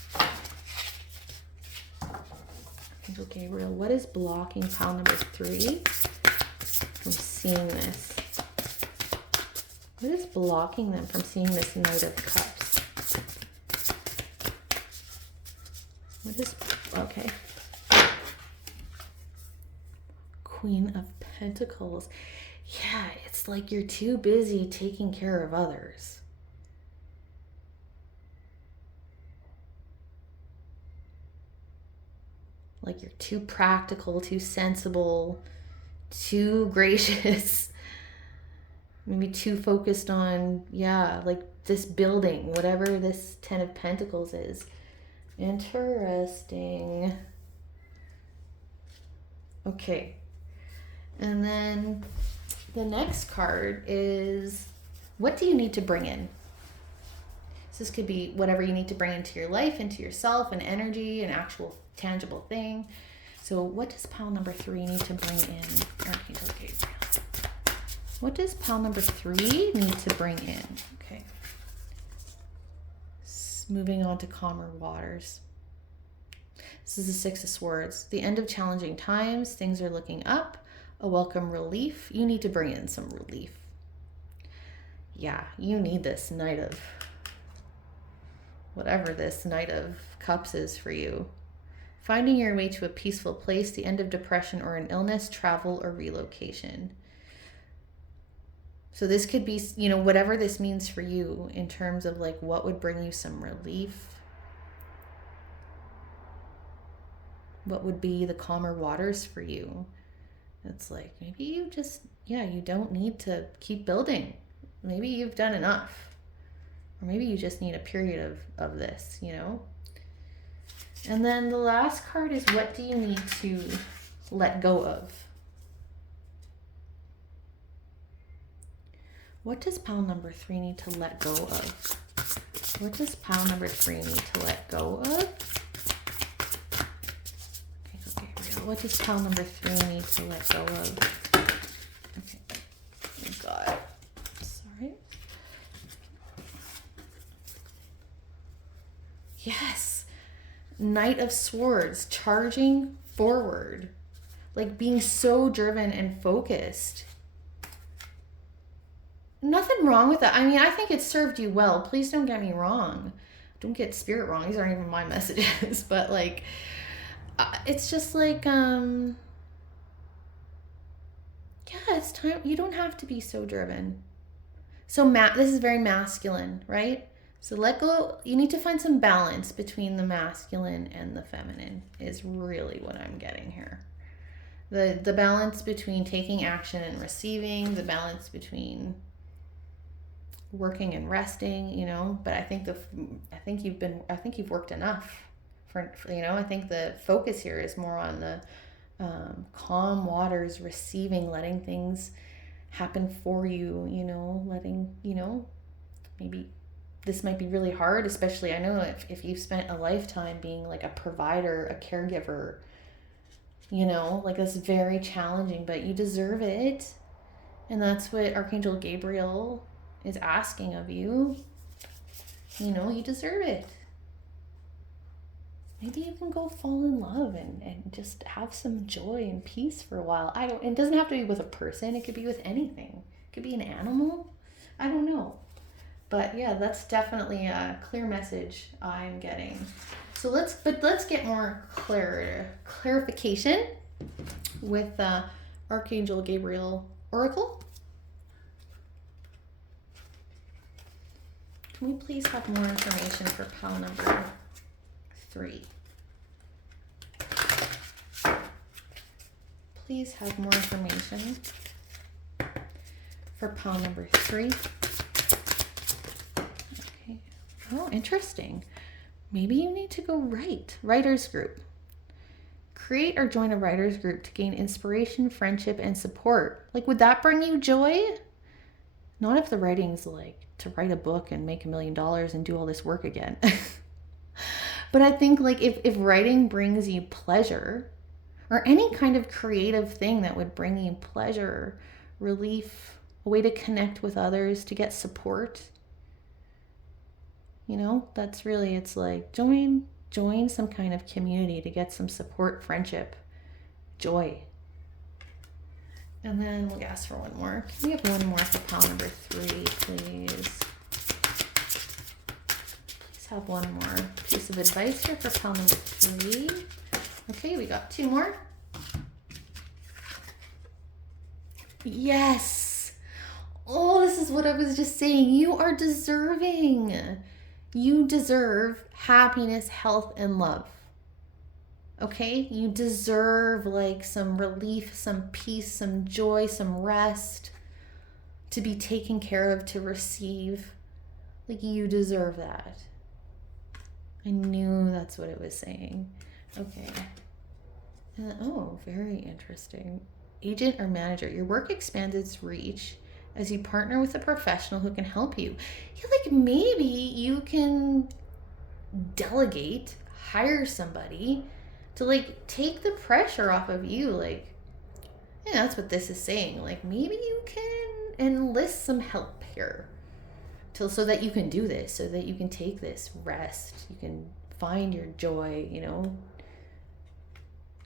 Archangel Gabriel, what is blocking pile number 3 from seeing this? What is blocking them from seeing this Knight of Cups? What is, okay. Queen of Pentacles. Yeah, it's like you're too busy taking care of others. Like you're too practical, too sensible, too gracious, maybe too focused on, yeah, like this building, whatever this 10 of Pentacles is. Interesting. Okay. And then the next card is, what do you need to bring in? So this could be whatever you need to bring into your life, into yourself, an energy, an actual tangible thing. So what does pile number 3 need to bring in, Archangel Gabriel? What does pile number 3 need to bring in? Okay. Moving on to calmer waters. This is the 6 of Swords. The end of challenging times. Things are looking up. A welcome relief. You need to bring in some relief. Yeah, you need this Knight of, whatever this Knight of Cups is for you. Finding your way to a peaceful place, the end of depression or an illness, travel or relocation. So this could be, you know, whatever this means for you in terms of like what would bring you some relief. What would be the calmer waters for you? It's like, maybe you just, yeah, you don't need to keep building. Maybe you've done enough. Or maybe you just need a period of this, you know? And then the last card is, what do you need to let go of? What does pile number 3 need to let go of? What does pile number 3 need to let go of? Okay, so Gabriel, what does pile number 3 need to let go of? Okay, we got, sorry. Yes, Knight of Swords, charging forward, like being so driven and focused. Nothing wrong with that. I mean, I think it served you well. Please don't get me wrong. Don't get spirit wrong. These aren't even my messages, but like, it's just like, yeah, it's time. You don't have to be so driven. So this is very masculine, right? So let go. You need to find some balance between the masculine and the feminine is really what I'm getting here. The balance between taking action and receiving, the balance between working and resting, you know, but I think you've worked enough for you know, I think the focus here is more on the calm waters, receiving, letting things happen for you, you know, letting, you know, maybe this might be really hard, especially I know if you've spent a lifetime being like a provider, a caregiver, you know, like it's very challenging, but you deserve it. And that's what Archangel Gabriel is asking of you. You know, you deserve it. Maybe you can go fall in love and just have some joy and peace for a while. It doesn't have to be with a person. It could be with anything. It could be an animal. I don't know. But yeah, that's definitely a clear message I'm getting. So let's get more clarification with Archangel Gabriel Oracle. Can we please have more information for pile number 3? Please have more information for pile number 3. Okay. Oh, interesting. Maybe you need to go writers group. Create or join a writers group to gain inspiration, friendship, and support. Like, would that bring you joy? Not if the writing's like to write a book and make $1 million and do all this work again. But I think like if writing brings you pleasure, or any kind of creative thing that would bring you pleasure, relief, a way to connect with others, to get support, you know, that's really, it's like join some kind of community to get some support, friendship, joy. And then we'll ask for one more. Can we have one more for pile number 3, please? Please have one more piece of advice here for pile number 3. Okay, we got 2 more. Yes. Oh, this is what I was just saying. You are deserving. You deserve happiness, health, and love. Okay? You deserve like some relief, some peace, some joy, some rest, to be taken care of, to receive. Like, you deserve that. I knew that's what it was saying. Okay. And oh, very interesting. Agent or manager. Your work expands its reach as you partner with a professional who can help you. Yeah, like maybe you can delegate, hire somebody to like take the pressure off of you. Like, yeah, that's what this is saying. Like, maybe you can enlist some help here so that you can do this, so that you can take this rest, you can find your joy, you know.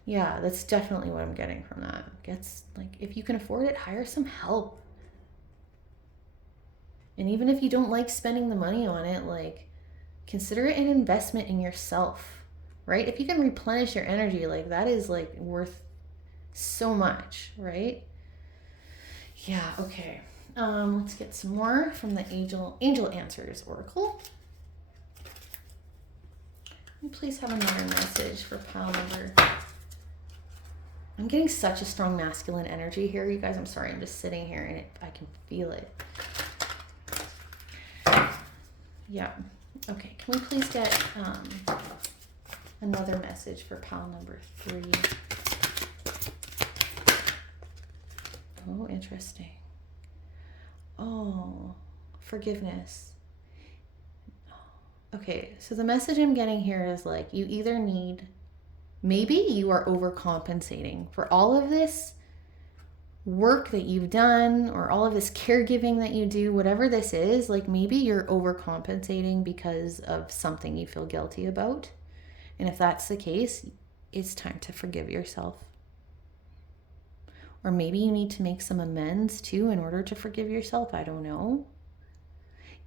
Yeah, that's definitely what I'm getting from that. Gets like, if you can afford it, hire some help. And even if you don't like spending the money on it, like, consider it an investment in yourself, right? If you can replenish your energy, like, that is like worth so much, right? Yeah, okay. Let's get some more from the Angel Answers Oracle. Can we please have another message for pile number... I'm getting such a strong masculine energy here, you guys. I'm sorry, I'm just sitting here and I can feel it. Yeah. Okay, can we please get another message for pile number 3? Oh, interesting. Oh, forgiveness. Okay, so the message I'm getting here is like you either need, maybe you are overcompensating for all of this work that you've done or all of this caregiving that you do, whatever this is, like maybe you're overcompensating because of something you feel guilty about. And if that's the case, it's time to forgive yourself. Or maybe you need to make some amends too in order to forgive yourself. I don't know.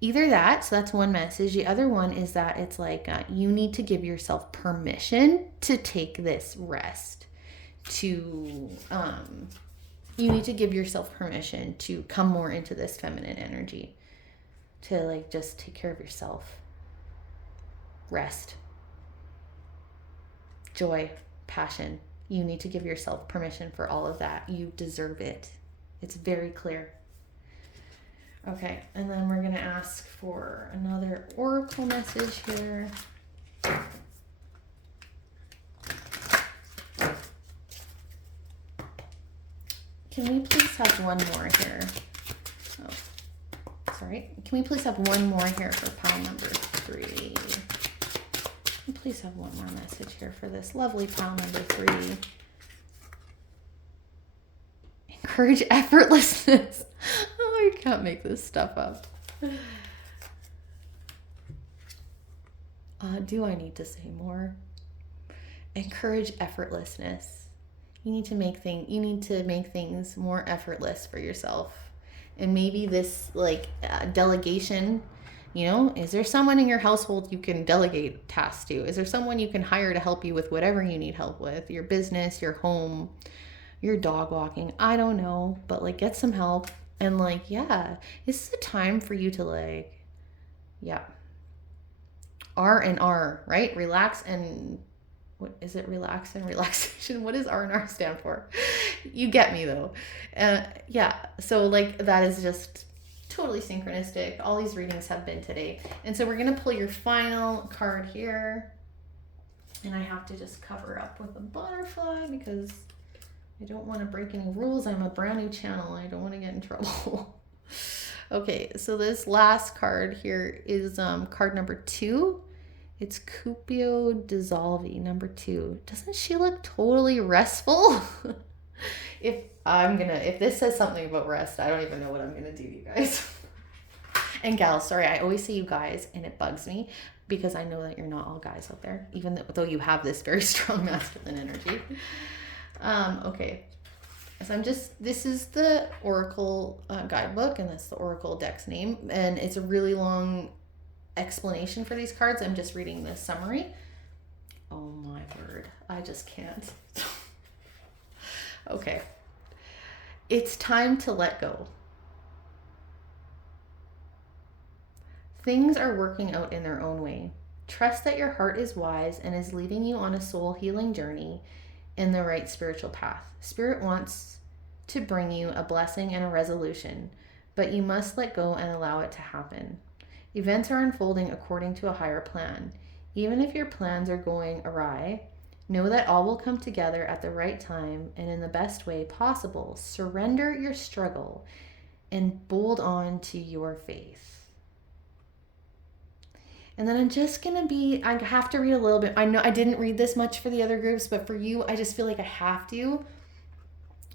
Either that, so that's one message. The other one is that it's like you need to give yourself permission to take this rest, to you need to give yourself permission to come more into this feminine energy, to like just take care of yourself. Rest, joy, passion. You need to give yourself permission for all of that. You deserve it. It's very clear. Okay, and then we're going to ask for another oracle message here. Can we please have one more here? Oh, sorry. Can we please have one more here for pile number 3? Please have one more message here for this lovely pile number 3. Encourage effortlessness. Oh, I can't make this stuff up. Do I need to say more? Encourage effortlessness. You need to make things more effortless for yourself. And maybe this delegation, is there someone in your household you can delegate tasks to? Is there someone you can hire to help you with whatever you need help with? Your business, your home, your dog walking, I don't know, but get some help. And this is a time for you to R and R, right? Relax and what is it? Relax and relaxation. What does R and R stand for? You get me though. So that is just totally synchronistic. All these readings have been today. And so we're going to pull your final card here. And I have to just cover up with a butterfly because I don't want to break any rules. I'm a brand new channel. I don't want to get in trouble. Okay, so this last card here is card number 2. It's Cupio Dissolvi, number 2. Doesn't she look totally restful? If this says something about rest, I don't even know what I'm gonna do, you guys. And gals, sorry, I always say you guys, and it bugs me because I know that you're not all guys out there, even though you have this very strong masculine energy. Okay. So this is the Oracle guidebook, and that's the Oracle deck's name, and it's a really long explanation for these cards. I'm just reading the summary. Oh my word, I just can't. Okay. It's time to let go. Things are working out in their own way. Trust that your heart is wise and is leading you on a soul healing journey in the right spiritual path. Spirit wants to bring you a blessing and a resolution, but you must let go and allow it to happen. Events are unfolding according to a higher plan. Even if your plans are going awry, know that all will come together at the right time and in the best way possible. Surrender your struggle and hold on to your faith. And then I have to read a little bit. I know I didn't read this much for the other groups, but for you, I just feel like I have to.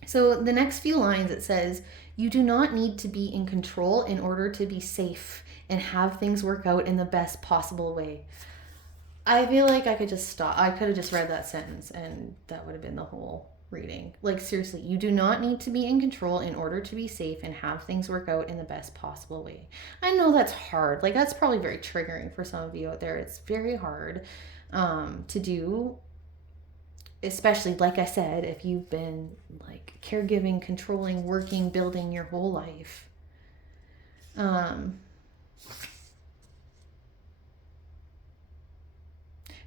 So the next few lines, it says, you do not need to be in control in order to be safe and have things work out in the best possible way. I feel like I could just stop. I could have just read that sentence and that would have been the whole reading. Seriously, you do not need to be in control in order to be safe and have things work out in the best possible way. I know that's hard. That's probably very triggering for some of you out there. It's very hard to do, especially, like I said, if you've been caregiving, controlling, working, building your whole life.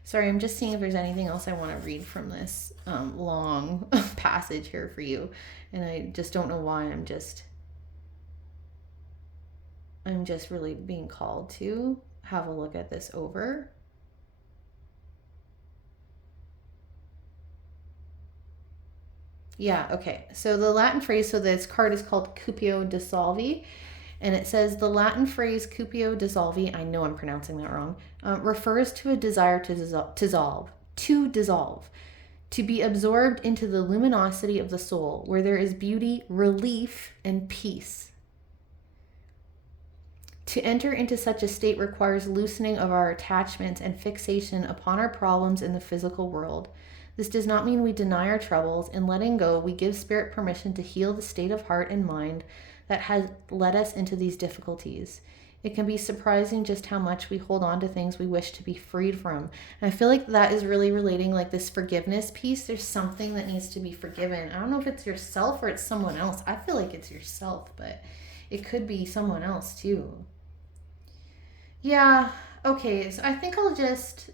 Sorry, I'm just seeing if there's anything else I want to read from this long passage here for you. And I just don't know why I'm just really being called to have a look at this over. Yeah, okay. So the Latin phrase, so this card is called Cupio Dissolvi. And it says the Latin phrase cupio dissolvi, I know I'm pronouncing that wrong, refers to a desire to dissolve, to be absorbed into the luminosity of the soul, where there is beauty, relief, and peace. To enter into such a state requires loosening of our attachments and fixation upon our problems in the physical world. This does not mean we deny our troubles. In letting go, we give spirit permission to heal the state of heart and mind that has led us into these difficulties. It can be surprising just how much we hold on to things we wish to be freed from. And I feel like that is really relating, like this forgiveness piece. There's something that needs to be forgiven. I don't know if it's yourself or it's someone else. I feel like it's yourself, but it could be someone else too. Yeah, okay, so I think I'll just,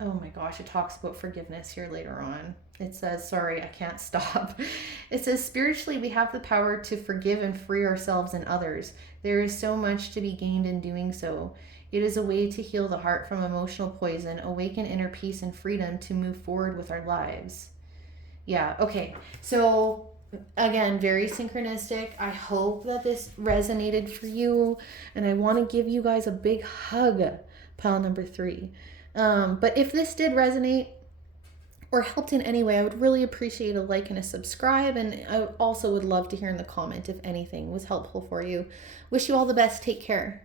oh my gosh, it talks about forgiveness here later on. It says, sorry, I can't stop. It says, spiritually, we have the power to forgive and free ourselves and others. There is so much to be gained in doing so. It is a way to heal the heart from emotional poison, awaken inner peace and freedom to move forward with our lives. Yeah, okay. So, again, very synchronistic. I hope that this resonated for you. And I want to give you guys a big hug, pile number 3. But if this did resonate or helped in any way, I would really appreciate a like and a subscribe. And I also would love to hear in the comment if anything was helpful for you. Wish you all the best. Take care.